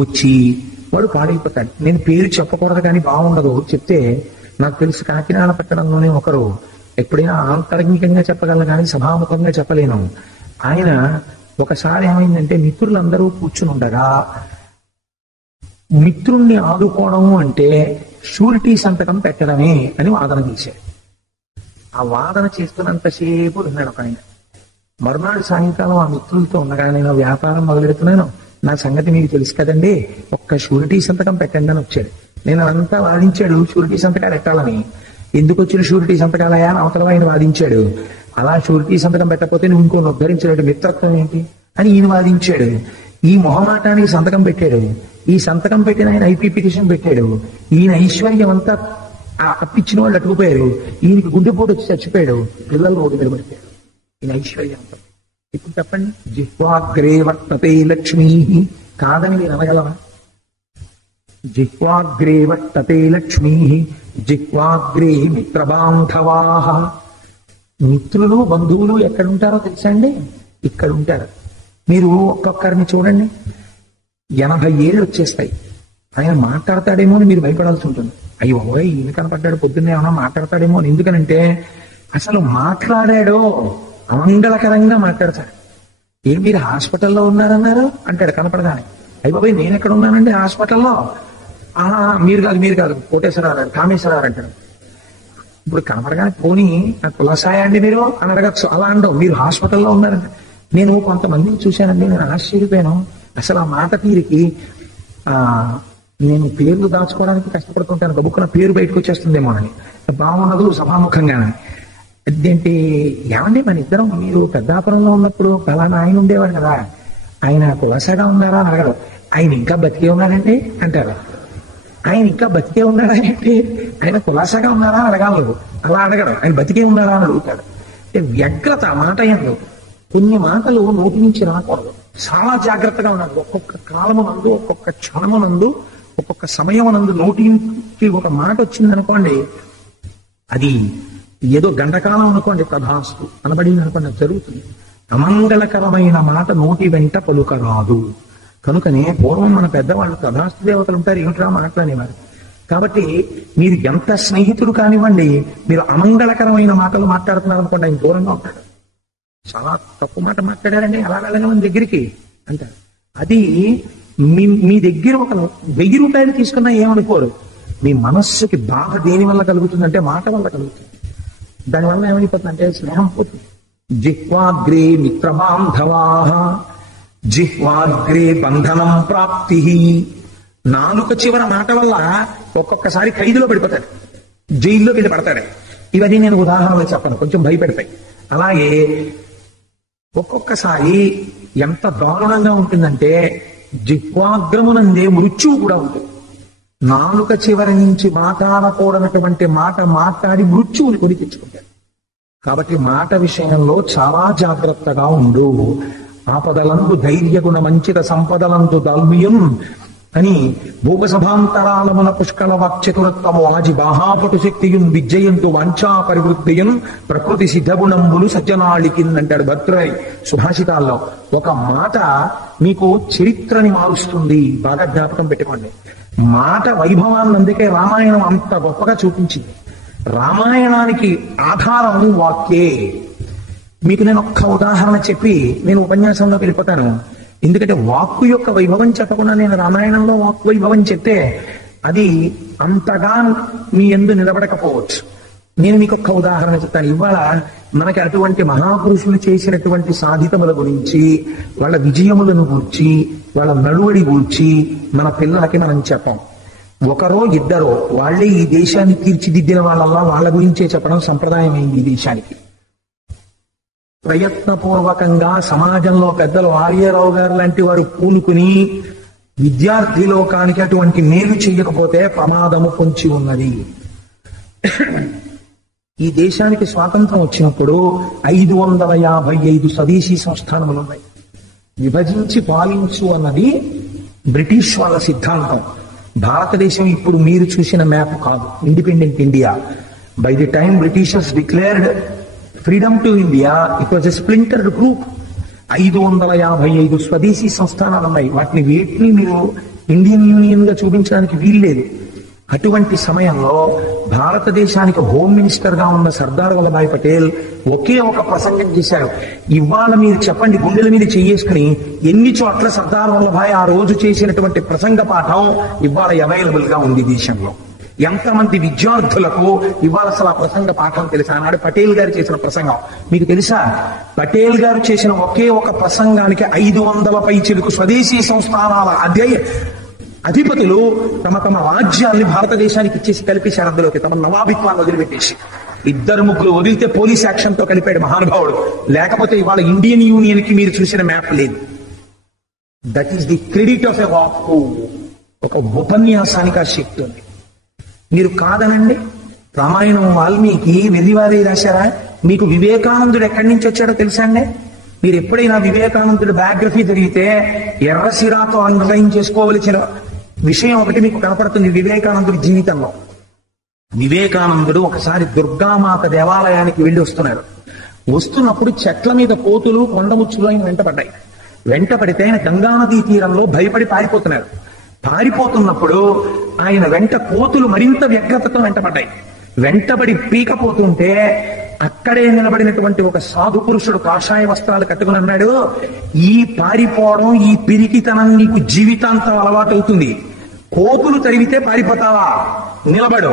వచ్చి వాడు పాడైపోతాడు. నేను పేరు చెప్పకూడదు కానీ బాగుండదు, చెప్తే నాకు తెలుసు కాకినాడ పట్టణంలోనే ఒకరు, ఎప్పుడైనా ఆంతరంగికంగా చెప్పగలను కానీ సభాముఖంగా చెప్పలేను. ఆయన ఒకసారి ఏమైందంటే మిత్రులందరూ కూర్చుని ఉండగా మిత్రుణ్ణి ఆదుకోవడము అంటే షూరిటీ సంతకం పెట్టడమే అని వాదన చేశాడు. ఆ వాదన చేస్తున్నంతసేపు ఉన్నాడు ఒక ఆయన. మరునాడు సాయంకాలం ఆ మిత్రులతో ఉండగా, నేను వ్యాపారం మొదలెడుతున్నాను, నా సంగతి మీకు తెలుసు కదండి, ఒక్క షూరిటీ సంతకం పెట్టండి అని వచ్చాడు. నేను అంతా వాదించాడు షూరిటీ సంతకాలు పెట్టాలని. ఎందుకు వచ్చిన షూరిటీ సంతకాలయా అని అవతల ఆయన వాదించాడు. అలా షూరిటీ సంతకం పెట్టకపోతే నువ్వు ఇంకో ఉద్ధరించాడు, మిత్రత్వం ఏంటి అని ఈయన వాదించాడు. ఈ మొహమాటానికి సంతకం పెట్టాడు. ఈ సంతకం పెట్టిన ఆయన ఐపీ పిటిషన్ పెట్టాడు. ఈయన ఐశ్వర్యం అంతా అప్పిచ్చిన వాళ్ళు అట్టుకుపోయారు. ఈయనకి గుండెపోటు వచ్చి చచ్చిపోయాడు. పిల్లలు రోడ్డు మీద పడిపోయాడు. ఈయన ఐశ్వర్యం అంతా. ఇప్పుడు చెప్పండి, జిహ్వాగ్రే వర్తతే లక్ష్మీ, కాదని మీరు అనగలవా? జిహ్వాగ్రే వర్తతే లక్ష్మీ, జిహ్వాగ్రే మిత్రబాంధవా. మిత్రులు బంధువులు ఎక్కడుంటారో తెలుసా అండి? ఇక్కడ ఉంటారు. మీరు ఒక్కొక్కరిని చూడండి, 80 ఏళ్ళు వచ్చేస్తాయి. ఆయన మాట్లాడతాడేమో అని మీరు భయపడాల్సి ఉంటుంది. అయ్యో ఈయన కనపడ్డాడు పొద్దున్నే ఏమన్నా మాట్లాడతాడేమో అని. ఎందుకనంటే అసలు మాట్లాడాడో అమంగళకరంగా మాట్లాడతాడు. ఏం మీరు హాస్పిటల్లో ఉన్నారన్నారు అంటాడు కనపడగానే. అయ్యబాబోయ్ నేను ఎక్కడ ఉన్నానండి హాస్పిటల్లో? మీరు కాదు కోటేశ్వరరావు కామేశ్వరరావు అంటాడు. ఇప్పుడు కనపడగానే పోనీ నాకు కులసాయ అండి మీరు అని అడగచ్చు. అలా అంటావు. మీరు హాస్పిటల్లో ఉన్నారంటే. నేను కొంతమందిని చూశానండి, నేను ఆశ్చర్యపోయాను. అసలు ఆ మాట తీరికి నేను పేర్లు దాచుకోవడానికి కష్టపడుతుంటాను. గబుక్కున పేరు బయటకు వచ్చేస్తుందేమో అని. బాగున్నదు సభాముఖంగా. అదేంటి ఏమండి మన ఇద్దరం మీరు పెద్దాపురంలో ఉన్నప్పుడు ఫలానా ఆయన ఉండేవాడు కదా, ఆయన కులసగా ఉన్నారా అని అడగడు. ఆయన ఇంకా బతికే ఉన్నాడండి అంటారు. ఆయన ఇంకా బతికే ఉన్నాడా అంటే ఆయన కులాసాగా ఉన్నారా అని అడగాలి. అలా అడగడు. ఆయన బతికే ఉన్నాడా అని అడుగుతాడు. వ్యగ్రత మాట ఎందు. కొన్ని మాటలు నోటి నుంచి రాకూడదు. చాలా జాగ్రత్తగా ఉన్నాడు. ఒక్కొక్క కాలమునందు, ఒక్కొక్క క్షణమునందు, ఒక్కొక్క సమయమునందు నోటి నుంచి ఒక మాట వచ్చింది అనుకోండి, అది ఏదో గంటకాలం అనుకోండి తథాస్తు అనబడింది అనుకోండి, జరుగుతుంది. అమంగళకరమైన మాట నోటి వెంట పలుకరాదు. కనుకనే పూర్వం మన పెద్దవాళ్ళు తథాస్తు దేవతలు ఉంటారు, ఏమిట్రా మాట్లాడేవారు. కాబట్టి మీరు ఎంత స్నేహితుడు కానివ్వండి, మీరు అమంగళకరమైన మాటలు మాట్లాడుతున్నారు అనుకోండి, ఆయన దూరంగా ఉంటాడు. చాలా తక్కువ మాట మాట్లాడారండి అలా వెళ్ళగా మన దగ్గరికి అంటారు. అది మీ దగ్గర ఒక 1000 రూపాయలు తీసుకున్నా ఏమనుకోరు. మీ మనస్సుకి బాధ దేని వల్ల కలుగుతుందంటే మాట వల్ల కలుగుతుంది. దానివల్ల ఏమైపోతుందంటే స్నేహం పోతుంది. జిహ్వాగ్రే మిత్రబాంధవా, జిహ్వాగ్రే బంధనం ప్రాప్తి. నాలుక చివర మాట వల్ల ఒక్కొక్కసారి ఖైదులో పడిపోతాడు, జైల్లో వెళ్ళి పడతాడు. ఇవన్నీ నేను ఉదాహరణలు చెప్పను, కొంచెం భయపెడతాయి. అలాగే ఒక్కొక్కసారి ఎంత దారుణంగా ఉంటుందంటే జిహ్వాగ్రమునందే మృత్యువు కూడా ఉంటుంది. నాలుక చివరి నుంచి మాట్లాడకూడనటువంటి మాట మాట్లాడి మృత్యువుని కొని తెచ్చుకుంటాడు. కాబట్టి మాట విషయంలో చాలా జాగ్రత్తగా ఉండు. ఆపదలందు ధైర్య గుణ మంచిత సంపదలందు దాల్మియం అని భూగసభాంతరాలమున పుష్కళ వాక్చతురత్వము ఆజి బాహాపటు శక్తియున్ విద్యయంతు వాంఛా పరివృద్ధియున్ ప్రకృతి సిద్ధగుణములు సజ్జనాళికిన్ అంటాడు భర్తృహరి సుభాషితాల్లో. ఒక మాట మీకు చరిత్రని మారుస్తుంది. బాగా జ్ఞాపకం పెట్టుకోండి. మాట వైభవాన్ని అందుకే రామాయణం అంత గొప్పగా చూపించింది. రామాయణానికి ఆధారం వాక్యే. మీకు నేను ఒక్క ఉదాహరణ చెప్పి నేను ఉపన్యాసంలోకి వెళ్ళిపోతాను. ఎందుకంటే వాక్కు యొక్క వైభవం చెప్పకుండా నేను రామాయణంలో వాక్కు వైభవం చెప్తే అది అంతగా మీ యందు నిలబడకపోవచ్చు. నేను మీకు ఒక్క ఉదాహరణ చెప్తాను. ఇవాళ మనకి అటువంటి మహాపురుషులు చేసినటువంటి సాధితముల గురించి, వాళ్ళ విజయములను గూర్చి, వాళ్ళ నడువడి గూర్చి మన పిల్లలకి మనం చెప్పాం. ఒకరో ఇద్దరో వాళ్ళే ఈ దేశాన్ని తీర్చిదిద్దిన వాళ్ళల్లా వాళ్ళ గురించే చెప్పడం సంప్రదాయమైంది ఈ దేశానికి. ప్రయత్నపూర్వకంగా సమాజంలో పెద్దలు ఆర్యరావు గారు లాంటి వారు పూనుకుని విద్యార్థి లోకానికి అటువంటి మేలు చేయకపోతే ప్రమాదము పొంచి ఉన్నది. ఈ దేశానికి స్వాతంత్రం వచ్చినప్పుడు 555 స్వదేశీ సంస్థానములు ఉన్నాయి. విభజించి పాలించు అన్నది బ్రిటిష్ వాళ్ళ సిద్ధాంతం. భారతదేశం ఇప్పుడు మీరు చూసిన మ్యాప్ కాదు. Independent India, by the time Britishers declared freedom to India, it was a splintered group. 555 స్వదేశీ సంస్థానాలు ఉన్నాయి. వాటిని వేటిని మీరు ఇండియన్ యూనియన్ గా చూపించడానికి వీల్లేదు. అటువంటి సమయంలో భారతదేశానికి హోమ్ మినిస్టర్ గా ఉన్న సర్దార్ వల్లభాయ్ పటేల్ ఒకే ఒక ప్రసంగం చేశారు. ఇవాళ మీరు చెప్పండి, గుండెల మీద చేసుకుని ఎన్ని చోట్ల సర్దార్ వల్లభాయ్ ఆ రోజు చేసినటువంటి ప్రసంగ పాఠం ఇవాళ అవైలబుల్ గా ఉంది దేశంలో. ఎంతమంది విద్యార్థులకు ఇవాళ అసలు ఆ ప్రసంగ పాఠం తెలుసా? ఆనాడు పటేల్ గారు చేసిన ప్రసంగం మీకు తెలుసా? పటేల్ గారు చేసిన ఒకే ఒక ప్రసంగానికి 500 పైచిలకు స్వదేశీ సంస్థానాల అధిపతులు తమ తమ రాజ్యాల్ని భారతదేశానికి ఇచ్చేసి కలిపేశారు. అందులోకి తమ నవాబిత్వాన్ని వదిలిపెట్టేసి 2-3 వదిలితే పోలీస్ యాక్షన్ తో కలిపాడు మహానుభావుడు. లేకపోతే ఇవాళ ఇండియన్ యూనియన్ కి మీరు చూసిన మ్యాప్ లేదు. That is the credit of a walk. ఒక ఉపన్యాసానికి ఆ శక్తి ఉంది. మీరు కాదనండి, రామాయణం వాల్మీకి వెర్రివారి రాశారా? మీకు వివేకానందుడు ఎక్కడి నుంచి వచ్చాడో తెలుసా అండి? మీరు ఎప్పుడైనా వివేకానందుడు బయోగ్రఫీ జరిగితే ఎర్రసిరాతో అండర్లైన్ చేసుకోవలసిన విషయం ఒకటి మీకు కనపడుతుంది వివేకానందుడి జీవితంలో. వివేకానందుడు ఒకసారి దుర్గామాత దేవాలయానికి వెళ్ళి వస్తున్నారు. వస్తున్నప్పుడు చెట్ల మీద కోతులు కొండముచ్చులు ఆయన వెంటపడ్డాయి. వెంటపడితే ఆయన గంగానదీ తీరంలో భయపడి పారిపోతున్నారు. పారిపోతున్నప్పుడు ఆయన వెంట కోతులు మరింత వ్యగ్రతతో వెంటపడ్డాయి. వెంటబడి పీకపోతుంటే అక్కడే నిలబడినటువంటి ఒక సాధు పురుషుడు కాషాయ వస్త్రాలు కట్టుకుని అన్నాడు, ఈ పారిపోవడం, ఈ పిరికితనం నీకు జీవితాంతం అలవాటు అవుతుంది. కోతులు తరిగితే పారిపోతావా? నిలబడు,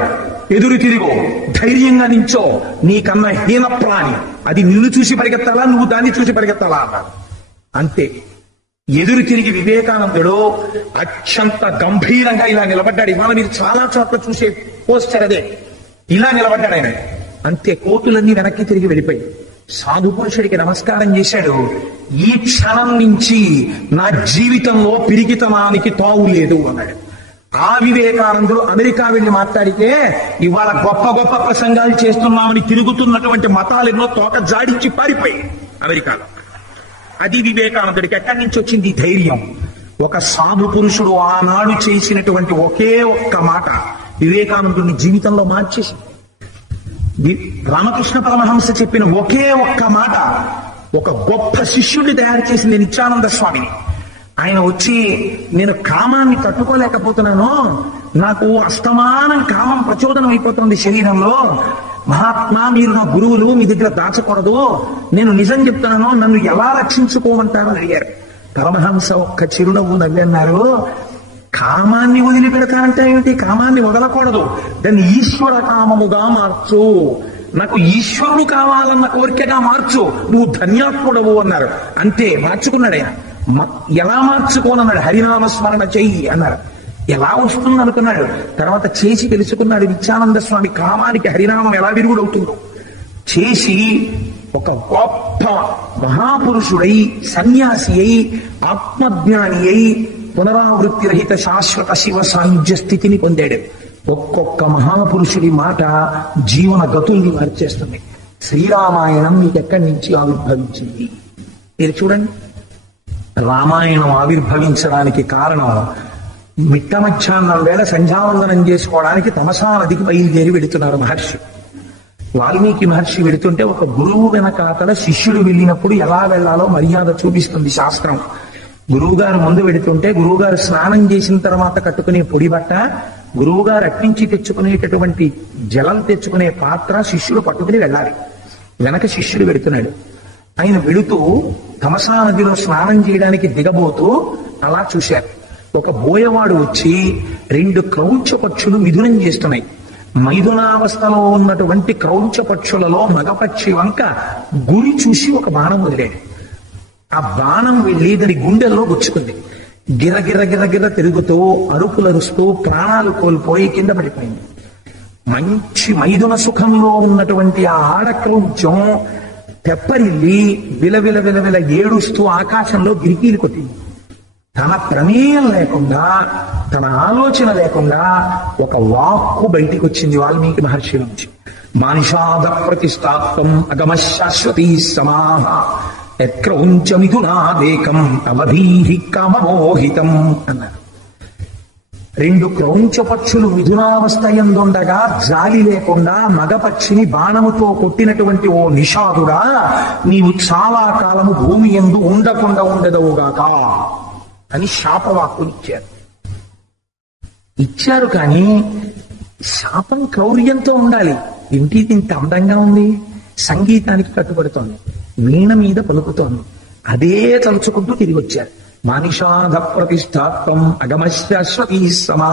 ఎదురు తిరుగు, ధైర్యంగా నించో, నీకన్నా హీన ప్రాణి అది నిన్ను చూసి పరిగెత్తాలా, నువ్వు దాన్ని చూసి పరిగెత్తాలా అన్నారు. అంతే. ఎదురు తిరిగి వివేకానందుడు అత్యంత గంభీరంగా ఇలా నిలబడ్డాడు. ఇవాళ మీరు చాలా చోట్ల చూసే పోస్టర్ అదే. ఇలా నిలబడ్డాడు ఆయన. అంతే. కోతులన్నీ వెనక్కి తిరిగి వెళ్ళిపోయి సాధు పురుషుడికి నమస్కారం చేశాడు. ఈ క్షణం నుంచి నా జీవితంలో పిరికితనానికి తావు లేదు అన్నాడు. ఆ వివేకానందుడు అమెరికా వెళ్ళి మాట్లాడితే ఇవాళ గొప్ప గొప్ప ప్రసంగాలు చేస్తున్నామని తిరుగుతున్నటువంటి మతాలు ఎన్నో తోక జాడించి పారిపోయి అమెరికాలో. అది వివేకానందుడికి ఎక్కడి నుంచి వచ్చింది ధైర్యం? ఒక సాధు పురుషుడు ఆనాడు చేసినటువంటి ఒకే ఒక్క మాట వివేకానందుడిని జీవితంలో మార్చేసి, రామకృష్ణ పరమహంస చెప్పిన ఒకే ఒక్క మాట ఒక గొప్ప శిష్యుడిని తయారు చేసింది నిత్యానంద స్వామిని. ఆయన వచ్చి, నేను కామాన్ని తట్టుకోలేకపోతున్నాను, నాకు అస్తమానం కామం ప్రచోదనం అయిపోతుంది శరీరంలో, మహాత్మా మీరు నా గురువులు, మీ దగ్గర దాచకూడదు, నేను నిజం చెప్తున్నాను, నన్ను ఎలా రక్షించుకోమంటారు అని అడిగారు. పరమహంస ఒక్క చిరునవ్వు నవ్వి అన్నారు, కామాన్ని వదిలిపెడతానంటే ఏమిటి? కామాన్ని వదలకూడదు, దాన్ని ఈశ్వర కామముగా మార్చు, నాకు ఈశ్వరుడు కావాలన్న కోరికగా మార్చు, నువ్వు ధన్యాత్ముడవు అన్నారు. అంతే, మార్చుకున్నాడు ఆయన. ఎలా మార్చుకోనన్నాడు? హరినామస్మరణ చెయ్యి అన్నారు. ఎలా వస్తుంది అనుకున్నాడు. తర్వాత చేసి తెలుసుకున్నాడు నిత్యానంద స్వామి కామానికి హరినామం ఎలా విరుగుడవుతుందో. చేసి ఒక గొప్ప మహాపురుషుడై, సన్యాసి అయి, ఆత్మజ్ఞాని అయి, పునరావృత్తి రహిత శాశ్వత శివ సాయుధ్య స్థితిని పొందాడు. ఒక్కొక్క మహాపురుషుడి మాట జీవన గతుల్ని మార్చేస్తుంది. శ్రీరామాయణం మీకు ఎక్కడి నుంచి ఆవిర్భవించింది? మీరు చూడండి. రామాయణం ఆవిర్భవించడానికి కారణం, మిట్ట మధ్యాహ్నం వేళ సంధ్యావందనం చేసుకోవడానికి తమసా నదికి బయలుదేరి వెడుతున్నారు మహర్షి. వాల్మీకి మహర్షి వెడుతుంటే ఒక గురువు వెనకాతల శిష్యుడు వెళ్ళినప్పుడు ఎలా వెళ్లాలో మర్యాద చూపిస్తుంది శాస్త్రం. గురువుగారు ముందు వెడుతుంటే గురువుగారు స్నానం చేసిన తర్వాత కట్టుకునే పొడి బట్ట, గురువుగారు అట్టించి తెచ్చుకునేటటువంటి జలం తెచ్చుకునే పాత్ర శిష్యుడు పట్టుకుని వెళ్ళాలి. వెనక శిష్యుడు వెడుతున్నాడు. ఆయన వెళుతూ తమసా నదిలో స్నానం చేయడానికి దిగబోతూ అలా చూశారు. ఒక బోయవాడు వచ్చి 2 క్రౌంచ పక్షులు మిథునం చేస్తున్నాయి. మైథునావస్థలో ఉన్నటువంటి క్రౌంచ పక్షులలో మగపక్షి వంక గురి చూసి ఒక బాణం వదిలాడు. ఆ బాణం వెళ్ళి దాని గుండెల్లో గుచ్చుకుంది. గిరగిర గిరగిర తిరుగుతూ అరుపులరుస్తూ ప్రాణాలు కోల్పోయి కింద పడిపోయింది. మంచి మైథున సుఖంలో ఉన్నటువంటి ఆ ఆడక్రౌంచం తెప్పరిల్లి విలవిల విలవిల ఏడుస్తూ ఆకాశంలో గిరికీలు కొట్టింది. తన ప్రమేయం లేకుండా, తన ఆలోచన లేకుండా ఒక వాక్కు బయటికి వచ్చింది వాల్మీకి మహర్షి నుంచి. మానిషాద ప్రతిష్టాత్వం అగమ శాశ్వతీ సమాహ యత్క్రౌంచ మిథునాదేకం అవధీహి కామమోహితం అన్నారు. 2 క్రౌంచ పక్షులు మిథునావస్థ యందుండగా జాలి లేకుండా మగపక్షిని బాణముతో కొట్టినటువంటి ఓ నిషాదుడా, నీవు చాలా కాలము భూమి యందు ఉండకుండా ఉండదవుగాక అని శాపవాక్కునిచ్చారు. ఇచ్చారు కానీ శాపం క్రౌర్యంతో ఉండాలి. ఇంటి ఇంత అందంగా ఉంది, సంగీతానికి కట్టుబడుతోంది, వీణ మీద పలుకుతోంది, అదే తలుచుకుంటూ తిరిగి వచ్చారు. మానిషాధ ప్రతిష్టాత్వం అగమ శాశ్వతీ సమా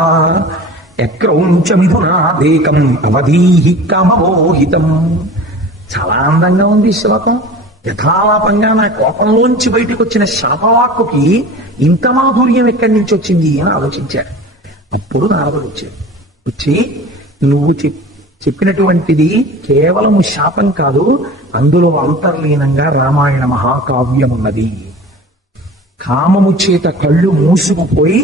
యక్రౌంచమిథునాదేకం అవధీహి కామమోహితం. చాలా అందంగా ఉంది ఈ శ్లోకం. యథాలాపంగా నా కోపంలోంచి బయటకు వచ్చిన శాపవాక్కుకి ఇంత మాధుర్యం ఎక్కడి నుంచి వచ్చింది అని ఆలోచించాడు. అప్పుడు నారదుడు వచ్చి నువ్వు చెప్పినటువంటిది కేవలము శాపం కాదు, అందులో అంతర్లీనంగా రామాయణ మహాకావ్యం ఉన్నది. కామము చేత కళ్ళు మూసుకుపోయి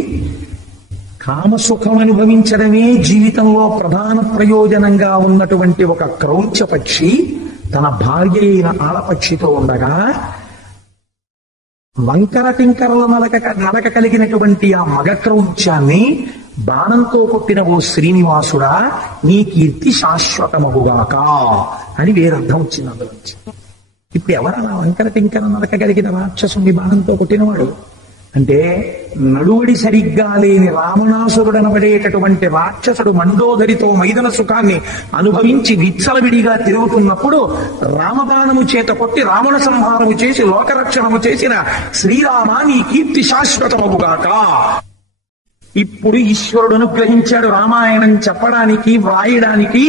కామసుఖం అనుభవించడమే జీవితంలో ప్రధాన ప్రయోజనంగా ఉన్నటువంటి ఒక క్రౌంచ పక్షి తన భార్య అయిన ఆడపక్షితో ఉండగా వంకర టింకరల నడక కలిగినటువంటి ఆ మగ క్రౌంచాన్ని బాణంతో కొట్టిన ఓ శ్రీనివాసుడా నీ కీర్తి శాశ్వతమగుగాక అని వేరర్థం వచ్చింది అందులోంచి. ఇప్పుడు ఎవరన్నా వంకర టింకర నడక కలిగిన రాక్షసుని బాణంతో కొట్టినవాడు అంటే నడువడి సరిగ్గా లేని రావణాసురుడనబడేటటువంటి రాక్షసుడు మండోదరితో మైదన సుఖాన్ని అనుభవించి విచ్చలవిడిగా తిరుగుతున్నప్పుడు రామబాణము చేత కొట్టి రావణ సంహారము చేసి లోకరక్షణము చేసిన శ్రీరామ నీ కీర్తి శాశ్వతమగుగాక. ఇప్పుడు ఈశ్వరుడు అనుగ్రహించాడు రామాయణం చెప్పడానికి వ్రాయడానికి.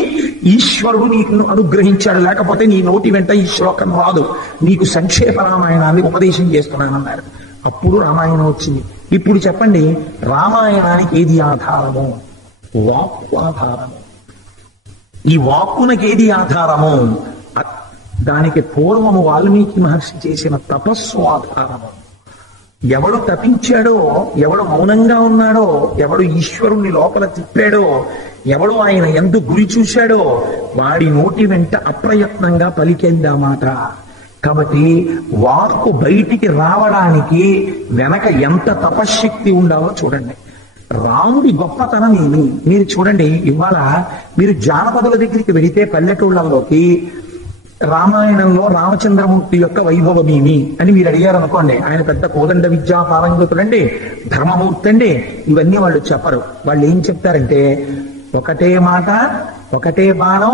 ఈశ్వరుడు నీకు అనుగ్రహించాడు, లేకపోతే నీ నోటి వెంట ఈ శ్లోకం రాదు. నీకు సంక్షేప రామాయణాన్ని ఉపదేశం చేస్తున్నానన్నారు. అప్పుడు రామాయణం వచ్చింది. ఇప్పుడు చెప్పండి, రామాయణానికి ఏది ఆధారము? వాక్కు ఆధారము. ఈ వాక్కునకి ఏది ఆధారము? దానికి పూర్వము వాల్మీకి మహర్షి చేసిన తపస్సు ఆధారము. ఎవడు తపించాడో, ఎవడు మౌనంగా ఉన్నాడో, ఎవడు ఈశ్వరుణ్ణి లోపల తిప్పాడో, ఎవడు ఆయన ఎందు గురి చూశాడో వాడి నోటి వెంట అప్రయత్నంగా పలికేంది ఆ మాట. కాబట్టి వాక్కు బయటికి రావడానికి వెనక ఎంత తపశ్శక్తి ఉండాలో చూడండి. రాముడి గొప్పతనం ఏమి మీరు చూడండి. ఇవాళ మీరు జానపదుల దగ్గరికి వెళితే పల్లెటూళ్ళలోకి రామాయణంలో రామచంద్రమూర్తి యొక్క వైభవం ఏమి అని మీరు అడిగారు అనుకోండి, ఆయన పెద్ద కోదండ విద్యా పారంగతుడండి, ధర్మమూర్తి అండి, ఇవన్నీ వాళ్ళు చెప్పరు. వాళ్ళు ఏం చెప్తారంటే ఒకటే మాట, ఒకటే బాణం,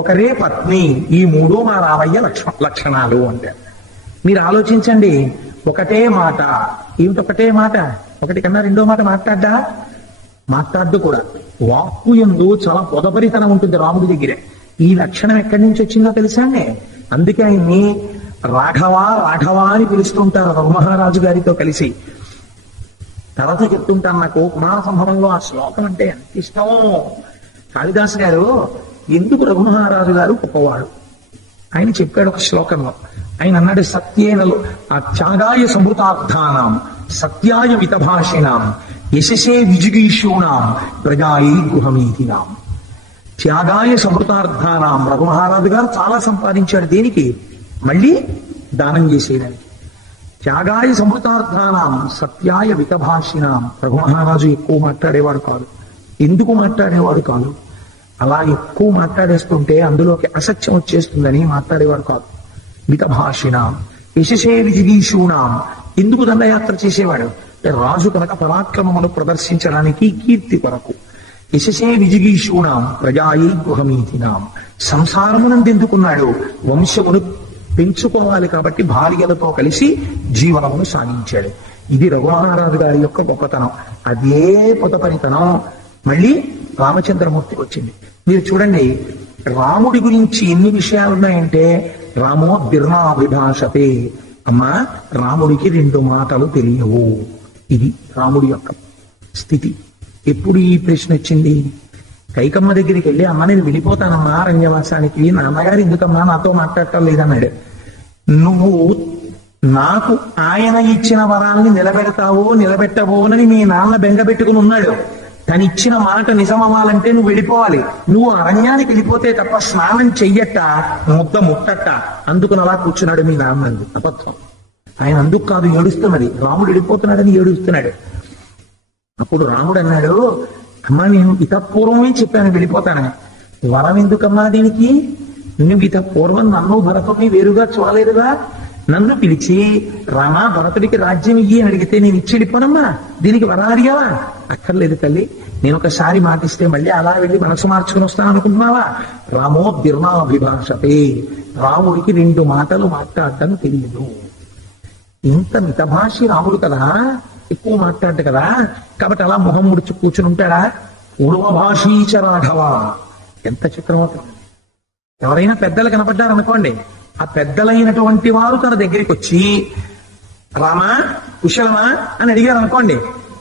ఒకరే పత్ని, ఈ మూడు మా రామయ్య లక్షణాలు అంటారు. మీరు ఆలోచించండి, ఒకటే మాట ఏమిటి? ఒకటే మాట, ఒకటి కన్నా రెండో మాట మాట్లాడ్డు కూడా. వాక్కు యందు చాలా పొదపరితనం ఉంటుంది రాముడి దగ్గరే. ఈ లక్షణం ఎక్కడి నుంచి వచ్చిందో తెలుసా అండి? అందుకే ఆయన్ని రాఘవ అని పిలుస్తుంటారు రఘుమహారాజు గారితో కలిసి. తర్వాత చెప్తుంటాను, నాకు కుమార సంభవంలో ఆ శ్లోకం అంటే ఎంత ఇష్టమో. కాళిదాసు గారు ఎందుకు రఘుమహారాజు గారు గొప్పవాడు ఆయన చెప్పాడు ఒక శ్లోకంలో. ఆయన అన్నాడు, సత్యేనలు ఆ త్యాగాయ సమృతార్థానాం సత్యాయ మితభాషిణాం యశసే విజిగీషూణాం ప్రజాయై గృహమీతినాం. త్యాగాయ సమృతార్థానాం, రఘుమహారాజు గారు చాలా సంపాదించాడు. దేనికి? మళ్ళీ దానం చేసేయడానికి. త్యాగాయ సమృతార్థానాం సత్యాయ మితభాషిణాం. రఘుమహారాజు ఎక్కువ మాట్లాడేవాడు కాదు. ఎందుకు మాట్లాడేవాడు కాదు? అలా ఎక్కువ మాట్లాడేస్తుంటే అందులోకి అసత్యం వచ్చేస్తుందని మాట్లాడేవాడు కాదు. మితభాషిణాం యశసే విజిగీషూణాం. ఎందుకు దండయాత్ర చేసేవాడు? రాజు కనుక పరాక్రమమును ప్రదర్శించడానికి, కీర్తి కొరకు. యశసే విజిగీషూణాం ప్రజాయై గృహమీతినాం. సంసారమునందెందుకున్నాడు? వంశమును పెంచుకోవాలి కాబట్టి భార్యలతో కలిసి జీవనమును సాగించాడు. ఇది రఘుమహారాజు గారి యొక్క గొప్పతనం. అదే పొదపరితనం మళ్ళీ రామచంద్రమూర్తికి వచ్చింది. మీరు చూడండి, రాముడి గురించి ఎన్ని విషయాలు ఉన్నాయంటే, రామో దిర్నాభిభాషతే. అమ్మా, రాముడికి రెండు మాటలు తెలియవు. ఇది రాముడి యొక్క స్థితి. ఎప్పుడు ఈ ప్రశ్న వచ్చింది? కైకమ్మ దగ్గరికి వెళ్ళి, అమ్మ నేను వెళ్ళిపోతానమ్మా అరణ్యవాసానికి, నాన్నగారు ఎందుకమ్మా నాతో మాట్లాడటం లేదన్నాడు. నువ్వు నాకు ఆయన ఇచ్చిన వరాల్ని నిలబెడతావో నిలబెట్టవోనని మీ నాన్న బెంగపెట్టుకుని ఉన్నాడు. తను ఇచ్చిన మాట నిజమవ్వాలంటే నువ్వు వెళ్ళిపోవాలి. నువ్వు అరణ్యానికి వెళ్ళిపోతే తప్ప స్నానం చెయ్యట, ముద్ద ముట్టట. అందుకుని అలా కూర్చున్నాడు మీ నాన్న. అంది అబద్ధం. ఆయన అందుకు కాదు ఏడుస్తున్నది, రాముడు వెళ్ళిపోతున్నాడని ఏడుస్తున్నాడు. అప్పుడు రాముడు అన్నాడు, అమ్మా నేను ఇతపూర్వమే చెప్పాను వెళ్ళిపోతానని. వరం ఎందుకమ్మా దీనికి? నువ్వు ఇతపూర్వం నన్ను భరతుడిని వేరుగా చూడలేదుగా. నన్ను పిలిచి రామా భరతుడికి రాజ్యం ఇయ్యి అని అడిగితే నేను ఇచ్చి వెళ్ళిపోనమ్మా, దీనికి వరం అడిగావా? అక్కర్లేదు తల్లి, నేను ఒకసారి మాటిస్తే మళ్ళీ అలా వెళ్ళి మనసు మార్చుకుని వస్తాను అనుకుంటున్నావా? రామో దిర్నాభిభాషతే. రాముడికి రెండు మాటలు మాట్లాడటం తెలియదు. ఇంత మితభాషి రాముడు కదా, ఎక్కువ మాట్లాడు కదా, కాబట్టి అలా మొహం ముడుచు కూర్చుని ఉంటాడా? పూర్వభాషీచ రాఘవ. ఎంత చిత్రమవుతుంది. ఎవరైనా పెద్దలు కనపడ్డారనుకోండి, ఆ పెద్దలైనటువంటి వారు తన దగ్గరికి వచ్చి రామా కుశలమా అని అడిగారు అనుకోండి,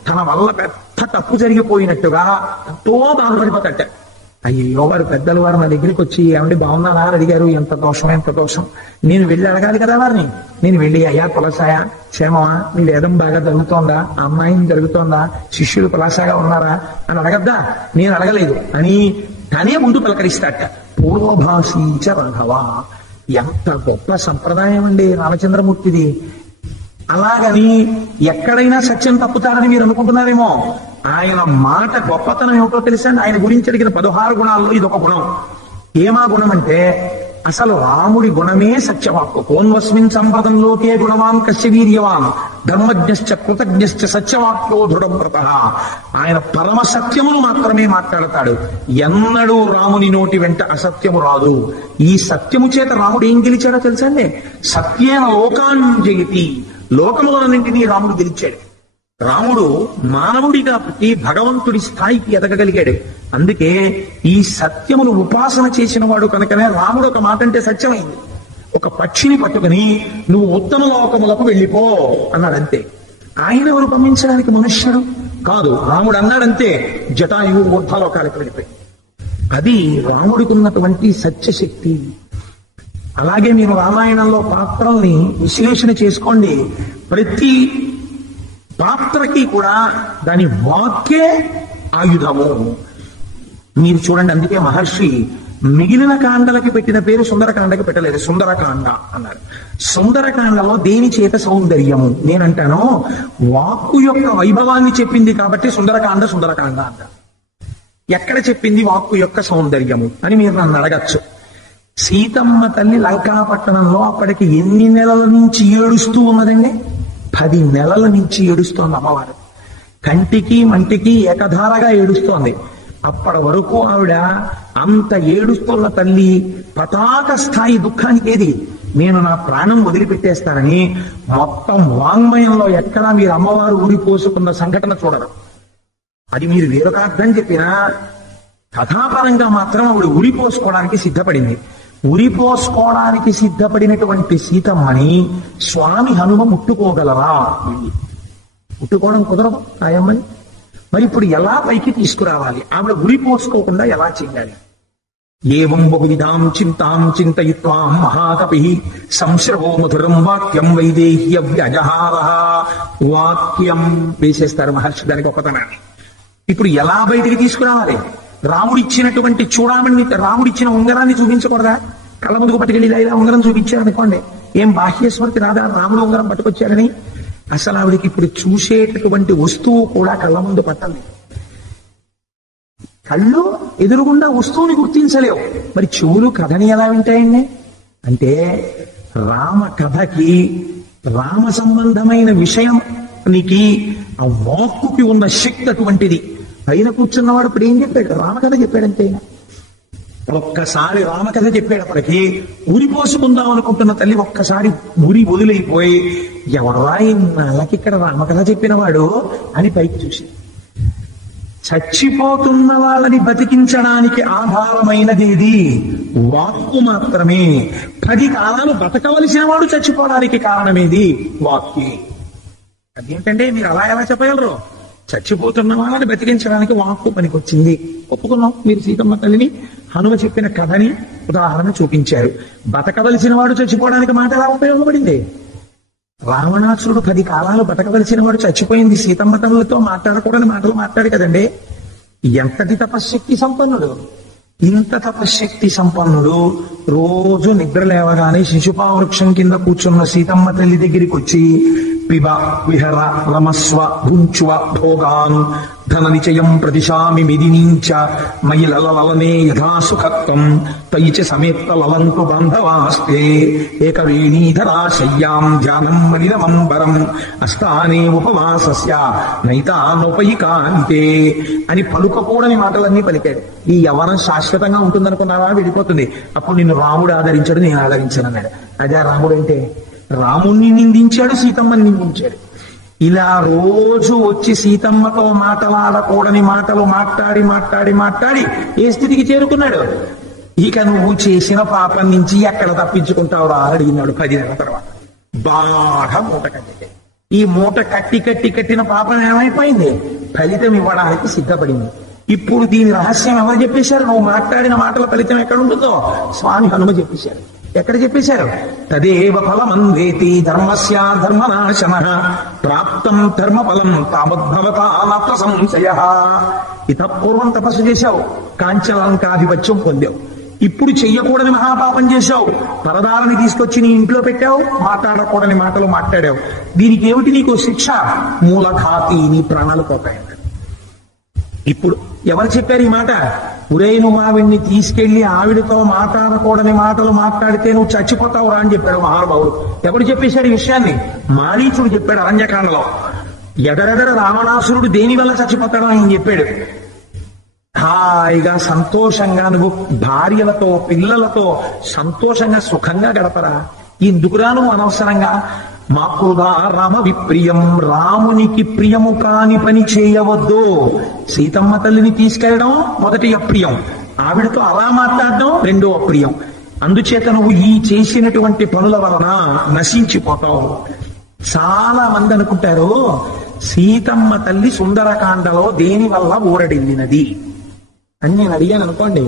తన వల్ల పెద్ద తప్పు జరిగిపోయినట్టుగా ఎంతో బాధపడిపోతాట. అయ్యో వారు పెద్దలు వారు నా దగ్గరికి వచ్చి ఏమంటే బాగున్నారా అని అడిగారు, ఎంత దోషం ఎంత దోషం. నేను వెళ్ళి అడగాలి కదా వారిని. నేను వెళ్ళి అయ్యా కులసాయా క్షేమమా, మీ వేదం బాగా జరుగుతోందా, ఆ అమ్మాయిని జరుగుతోందా, శిష్యులు కులాసాగా ఉన్నారా అని అడగద్దా. నేను అడగలేదు అని తనే ముందు పలకరిస్తాట. పూర్వభాషీచ రాఘవ. ఎంత గొప్ప సంప్రదాయం అండి రామచంద్రమూర్తిది. అలాగని ఎక్కడైనా సత్యం తప్పుతారని మీరు అనుకుంటున్నారేమో. ఆయన మాట గొప్పతనం ఏమిటో తెలుసా? ఆయన గురించి అడిగిన 16 గుణాల్లో ఇదొక గుణం. ఏమా గుణం అంటే అసలు రాముడి గుణమే సత్యవాక్కు. కోన్వస్మిన్ సంపదంలోకే గుణవాన్ కశ్య వీర్యవాన్ ధర్మజ్ఞశ్చ కృతజ్ఞశ్చ సత్యవాక్యో దృఢవ్రత. ఆయన పరమ సత్యమును మాత్రమే మాట్లాడతాడు. ఎన్నడూ రాముని నోటి వెంట అసత్యము రాదు. ఈ సత్యము చేత రాముడు ఏం గెలిచాడో తెలుసండి? సత్యేన లోకాన్ జయతి. లోకములన్నింటినీ రాముడు గెలిచాడు. రాముడు మానవుడిగా పుట్టి భగవంతుడి స్థాయికి ఎదగగలిగాడు. అందుకే ఈ సత్యమును ఉపాసన చేసిన వాడు కనుకనే రాముడు ఒక మాట అంటే సత్యమైంది. ఒక పక్షిని పట్టుకుని నువ్వు ఉత్తమ లోకములకు వెళ్ళిపో అన్నాడంతే. ఆయన ఎవరు పంపించడానికి మనుష్యుడు కాదు. రాముడు అన్నాడంతే, జటాయువు ఊర్ధ్వలోకాలకు వెళ్ళిపోయి. అది రాముడికి ఉన్నటువంటి సత్యశక్తి. అలాగే మీరు రామాయణంలో పాత్రల్ని విశ్లేషణ చేసుకోండి. ప్రతి పాత్రకి కూడా దాని వాక్యే ఆయుధము. మీరు చూడండి, అందుకే మహర్షి మిగిలిన కాండలకి పెట్టిన పేరు సుందరకాండకి పెట్టలేదు, సుందరకాండ అన్నారు. సుందరకాండలో దేని చేత సౌందర్యము? నేనంటాను వాక్కు యొక్క వైభవాన్ని చెప్పింది కాబట్టి సుందరకాండ సుందరకాండ అంట. ఎక్కడ చెప్పింది వాక్కు యొక్క సౌందర్యము అని మీరు నన్ను అడగచ్చు. సీతమ్మ తల్లి లంకాపట్టణంలో అప్పటికి ఎన్ని నెలల నుంచి ఏడుస్తూ ఉన్నదండి? 10 నెలల నుంచి ఏడుస్తోంది అమ్మవారు. కంటికి మంటికి ఏకధారగా ఏడుస్తోంది. అప్పటి వరకు ఆవిడ అంత ఏడుస్తున్న తల్లి పతాక స్థాయి దుఃఖానికి ఏది? నేను నా ప్రాణం వదిలిపెట్టేస్తానని. మొత్తం వాంగ్మయంలో ఎక్కడా మీరు అమ్మవారు ఊరిపోసుకున్న సంఘటన చూడరు. అది మీరు వేరొక అర్థం చెప్పినా కథాపరంగా మాత్రం ఆవిడ ఉరిపోసుకోవడానికి సిద్ధపడింది. ఉరిపోసుకోవడానికి సిద్ధపడినటువంటి సీతమ్మని స్వామి హనుమ ముట్టుకోగలరా? ముట్టుకోవడం కుదరదు ఆయమ్మని. మరి ఇప్పుడు ఎలా పైకి తీసుకురావాలి? ఆవిడ ఉరిపోసుకోకుండా ఎలా చేయాలి? ఏవం బహువిధాం చింతాం చింతయిత్వా మహాకపి సంశ్రవో మధురం వాక్యం వైదేహ్య వ్యజహార. వాక్యం వేసేస్తారు మహర్షి దానికి గొప్పతనాన్ని. ఇప్పుడు ఎలా బయటికి తీసుకురావాలి? రాముడిచ్చినటువంటి చూడమని, రాముడిచ్చిన ఉంగరాన్ని చూపించకూడదా? కళ్ళ ముందుకు పట్టుకెళ్ళి ఇలా ఉంగరం చూపించారనుకోండి, ఏం బాహ్యస్మృతి రాదా రాముడు ఉంగరం పట్టుకొచ్చారని? అసలు ఆవిడికి ఇప్పుడు చూసేటటువంటి వస్తువు కూడా కళ్ళ ముందు పట్టలేదు. కళ్ళు ఎదురుగుండా వస్తువుని గుర్తించలేవు, మరి చెవులు కథని ఎలా వింటాయండి? అంటే రామ కథకి, రామ సంబంధమైన విషయానికి ఆ వాక్కుకి ఉన్న శక్తి అటువంటిది. పైన కూర్చున్నవాడు ఇప్పుడు ఏం చెప్పాడు? రామకథ చెప్పాడంతే. ఒక్కసారి రామకథ చెప్పేటప్పటికి ఉరిపోసుకుందాం అనుకుంటున్న తల్లి ఒక్కసారి ఉరి వదిలిపోయి ఎవరా వాళ్ళకి ఇక్కడ రామకథ చెప్పినవాడు అని పైకి చూసి, చచ్చిపోతున్న వాళ్ళని బతికించడానికి ఆధారమైనదేది? వాక్కు మాత్రమే. 10 కాలాలు బతకవలసిన వాడు చచ్చిపోవడానికి కారణమేది? వాక్యే. అదేంటంటే మీరు అలా ఎలా చెప్పగలరు? చచ్చిపోతున్న వాళ్ళని బతికించడానికి వాక్కు పనికొచ్చింది. ఒప్పుకున్నాం. మీరు సీతమ్మ తల్లిని హనుమ చెప్పిన కథని ఉదాహరణ చూపించారు. బతకవలసిన వాడు చచ్చిపోవడానికి మాట ఎలా ఉపయోగపడింది? రావణాసురుడు 10 కాలాలు బతకవలసిన వాడు చచ్చిపోయింది సీతమ్మ తల్లితో మాట్లాడకూడని మాటలు మాట్లాడు కదండి. ఎంతటి తపశ్శక్తి సంపన్నుడు! ఇంత తపశ్శక్తి సంపన్నుడు రోజు నిద్ర లేవగానే శిశుపా వృక్షం కింద కూర్చున్న సీతమ్మ తల్లి దగ్గరికి వచ్చి పిబ విహర రమస్వ భుంచువ భోగాన్ ధన నిచయం ప్రతిశామి మిదినీంచ మయి లలలనే యథా సుఖత్వం తై చ సమేత్త లలంతు బాంధవాస్తే ఏకవేణీధరా శయ్యాం ధ్యానం మలినమంబరం అస్థానే ఉపవాసస్య నైతానుపయికాంతే అని పలుకకూడని మాటలన్నీ పలికాడు. ఈ యవ్వనం శాశ్వతంగా ఉంటుందనుకున్నావా? వెళ్ళిపోతుంది. అప్పుడు నిన్ను రాముడు ఆదరించాడు, నేను ఆదరించాను అన్నాడు. అదే రాముడు అంటే. రాముణ్ణి నిందించాడు, సీతమ్మని నిందించాడు. ఇలా రోజు వచ్చి సీతమ్మతో మాటలాడకూడని మాటలు మాట్లాడి మాట్లాడి మాట్లాడి ఏ స్థితికి చేరుకున్నాడు? ఇక నువ్వు చేసిన పాపం నుంచి ఎక్కడ తప్పించుకుంటావురా అడిగినాడు 10 నెలల తర్వాత. బాగా మూట కట్టితే ఈ మూట కట్టి కట్టి కట్టిన పాపం ఏమైపోయింది? ఫలితం ఇవ్వడానికి సిద్ధపడింది. ఇప్పుడు దీని రహస్యం ఎవరు చెప్పేశారు? నువ్వు మాట్లాడిన మాటల ఫలితం ఎక్కడ ఉంటుందో స్వామి హనుమ చెప్పేశారు. ఎక్కడ చెప్పేశారు? తదేవ ఫలమందేతి ధర్మస్య ధర్మనాశనః ప్రాప్తం ధర్మఫలం తావద్భవతా నాత్ర సంశయః. ఇతః పూర్వం తపస్సు చేశావు, కాంచలంకాధిపత్యం పొందావు. ఇప్పుడు చెయ్యకూడని మహాపాపం చేశావు, పరదాలని తీసుకొచ్చి నీ ఇంట్లో పెట్టావు, మాట్లాడకూడని మాటలు మాట్లాడావు. దీనికి ఏమిటి నీకు శిక్ష? మూలఘాతి, నీ ప్రాణాలు పోతాయి. ఇప్పుడు ఎవరు చెప్పారు ఈ మాట? ఉరే నువ్వు ఆవిడ్ని తీసుకెళ్లి ఆవిడతో మాట్లాడకూడని మాటలు మాట్లాడితే నువ్వు చచ్చిపోతావురా అని చెప్పాడు మహానుభావుడు. ఎవడు చెప్పేశాడు ఈ విషయాన్ని? మారీచుడు చెప్పాడు అరణ్యకాండలో. ఎడరెడర రావణాసురుడు దేని వల్ల చచ్చిపోతాడో ఆయన చెప్పాడు. హాయిగా సంతోషంగా నువ్వు భార్యలతో పిల్లలతో సంతోషంగా సుఖంగా గడపరా, ఎందుకురా నువ్వు అనవసరంగా మాకృదా రామ విప్రియం, రామునికి ప్రియము కాని పని చేయవద్దు. సీతమ్మ తల్లిని తీసుకెళ్లడం మొదటి అప్రియం, ఆవిడతో అలా మాట్లాడడం రెండో అప్రియం. అందుచేత నువ్వు ఈ చేసినటువంటి పనుల వలన నశించిపోతావు. చాలా మంది అనుకుంటారు సీతమ్మ తల్లి సుందరకాండలో దేని వల్ల ఊరడిల్లినది అని. నేను అడిగాను అనుకోండి,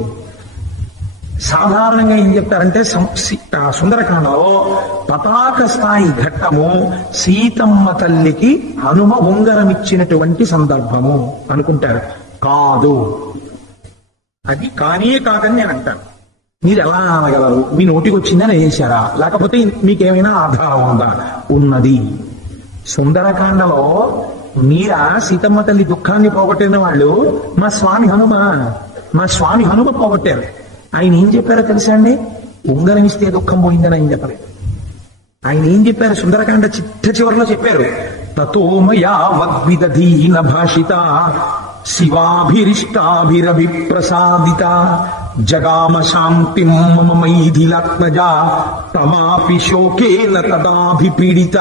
సాధారణంగా ఏం చెప్తారంటే సుందరకాండలో పతాక స్థాయి ఘట్టము సీతమ్మ తల్లికి హనుమ ఉంగరం ఇచ్చినటువంటి సందర్భము అనుకుంటారు. కాదు, అది కానే కాదని నేను అంటాను. మీరు ఎలా అనగలరు? మీ నోటికి వచ్చిందని వేశారా, లేకపోతే మీకేమైనా ఆధారం ఉందా? ఉన్నది. సుందరకాండలో మీరా సీతమ్మ తల్లి దుఃఖాన్ని పోగొట్టిన వాళ్ళు మా స్వామి హనుమ పోగొట్టారు. ఆయన ఏం చెప్పారో తెలుసా అండి? ఉంగరం ఇస్తే దుఃఖం పోయిందని ఆయన చెప్పలేదు. ఆయన ఏం చెప్పారు? సుందరకాండ చివరిలో చెప్పారు, తతోమయా వద్విదధీన భాషిత శివాభిరిష్టాభిరభిప్రసాదిత జగామ శాంతిం మమ మైథిలాత్మజ తమాపి శోకేన తదాభిపీడిత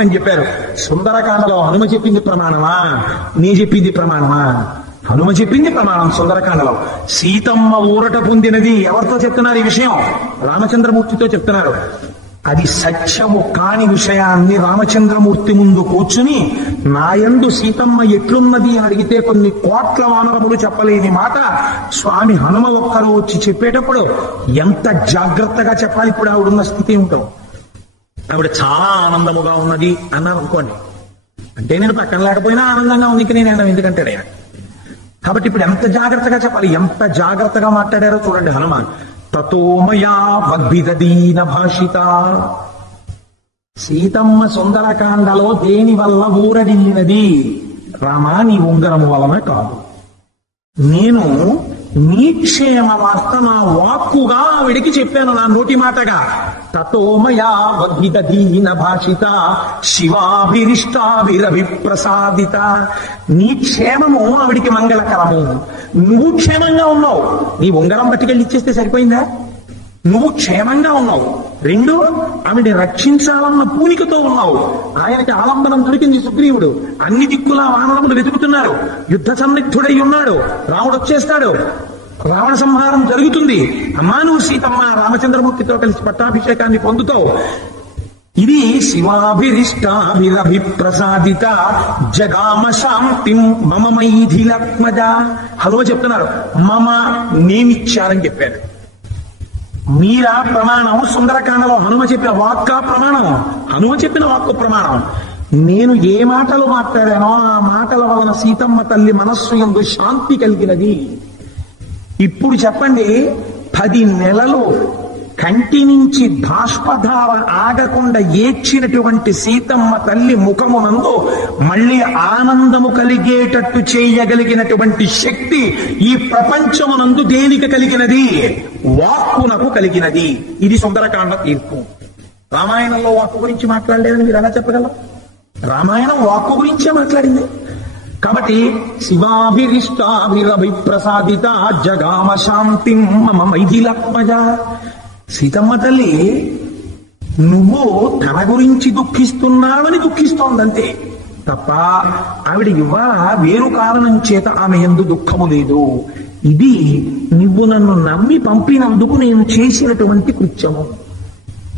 అని చెప్పారు. సుందరకాండలో హనుమ చెప్పింది ప్రమాణమా, నీ చెప్పింది ప్రమాణమా? హనుమ చెప్పింది ప్రమాణం. సుందరకాండలో సీతమ్మ ఊరట పొందినది ఎవరితో చెప్తున్నారు ఈ విషయం? రామచంద్రమూర్తితో చెప్తున్నారు. అది సత్యము కాని విషయాన్ని రామచంద్రమూర్తి ముందు కూర్చుని నాయందు సీతమ్మ ఎట్లున్నది అని అడిగితే కొన్ని కోట్ల వానరములు చెప్పలేని మాట స్వామి హనుమ ఒక్కరు వచ్చి చెప్పేటప్పుడు ఎంత జాగ్రత్తగా చెప్పాలి. ఇప్పుడు ఆవిడున్న స్థితి ఏమిటో, ఆవిడ చాలా ఆనందముగా ఉన్నది అన్నారు అనుకోండి, అంటే నేను పక్కన లేకపోయినా ఆనందంగా ఉంది, నేను ఎందుకంటాడు ఆయన. కాబట్టి ఇప్పుడు ఎంత జాగ్రత్తగా చెప్పాలి, ఎంత జాగ్రత్తగా మాట్లాడారో చూడండి హనుమాన్. తతోమయా వద్భిదీన భాషిత. సీతమ్మ సుందరకాండలో దేని వల్ల ఊరడిల్లినది? రామా నీ ఉంగరము వలన కాదు. నేను నీ క్షేమ వార్త నా వాక్కుగా ఆవిడికి చెప్పాను, నా నోటి మాటగా. తతోమయా వద్భిదీన భాషిత శివాభిరిష్టాభిరభిప్రసాదిత. నీ క్షేమము ఆవిడికి మంగళకరము. నువ్వు క్షేమంగా ఉన్నావు, నీ ఉంగరం పట్టుకెళ్ళి ఇచ్చేస్తే సరిపోయిందా? నువ్వు క్షేమంగా ఉన్నావు. రెండు, ఆవిడ రక్షించాలన్న పూనికతో ఉన్నావు. ఆయనకి ఆలంబనం దొరికింది సుగ్రీవుడు. అన్ని దిక్కులా వానరములు వెతుకుతున్నారు, యుద్ధ సన్నిగ్ధుడై ఉన్నాడు. రాముడు వచ్చేస్తాడు, రావణ సంహారం జరుగుతుంది. అమ్మా నువ్వు సీతమ్మ రామచంద్రమూర్తితో కలిసి పట్టాభిషేకాన్ని పొందుతావు. ఇది శివాభిరిష్టాభిరభిప్రసాదిత జగామ శాంతిం మమ మైథిలాత్మజ. హనుమ చెప్తున్నారు, మమ నేనిచ్చారని చెప్పారు. మీరా ప్రమాణం. సుందరకాండలో హనుమ చెప్పిన వాక్క ప్రమాణం, హనుమ చెప్పిన వాక్కు ప్రమాణం. నేను ఏ మాటలు మాట్లాడానో ఆ మాటల వలన సీతమ్మ తల్లి మనస్సు యందు శాంతి కలిగినది. ఇప్పుడు చెప్పండి, 10 నెలలు కంటి నుంచి బాష్పధార ఆగకుండా ఏడ్చినటువంటి సీతమ్మ తల్లి ముఖమునందు మళ్ళీ ఆనందము కలిగేటట్టు చేయగలిగినటువంటి శక్తి ఈ ప్రపంచమునందు దేనికి కలిగినది? వాక్కునకు కలిగినది. ఇది సుందరకాండ తీర్పు. రామాయణంలో వాక్కు గురించి మాట్లాడలేదని మీరు ఎలా చెప్పగలరు? రామాయణం వాక్కు గురించే మాట్లాడింది. కాబట్టి శివాభిరిష్టాభిరభిప్రసాదిత జగామ శాంతిం మమ మైథిలాత్మజ. సీతమ్మ తల్లి నువ్వు తన గురించి దుఃఖిస్తున్నావని దుఃఖిస్తోందంతే. తప్ప ఆవిడ ఇవాళ వేరు కారణం చేత ఆమె యందు దుఃఖము లేదు. ఇది నువ్వు నన్ను నమ్మి పంపినందుకు నేను చేసినటువంటి కృత్యము.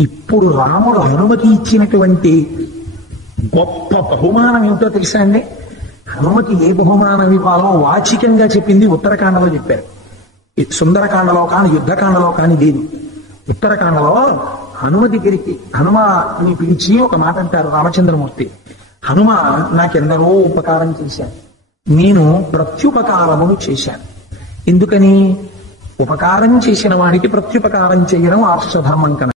ఇప్పుడు రాముడు హనుమకి ఇచ్చినటువంటి గొప్ప బహుమానం ఏమిటో తెలుసా అండి? హనుమకి ఏ బహుమానం ఇవ్వాలో వాచికంగా చెప్పింది ఉత్తరకాండలో చెప్పారు. సుందరకాండలో కానీ యుద్ధకాండలో కానీ లేదు. ఉత్తరకాండలో హనుమ దగ్గరికి హనుమని పిలిచి ఒక మాట అంటారు రామచంద్రమూర్తి. హనుమ నాకెందరో ఉపకారం చేశాను, నేను ప్రత్యుపకారమును చేశాను. ఎందుకని? ఉపకారం చేసిన వాడికి ప్రత్యుపకారం చేయడం ఆర్షధర్మం కనుక.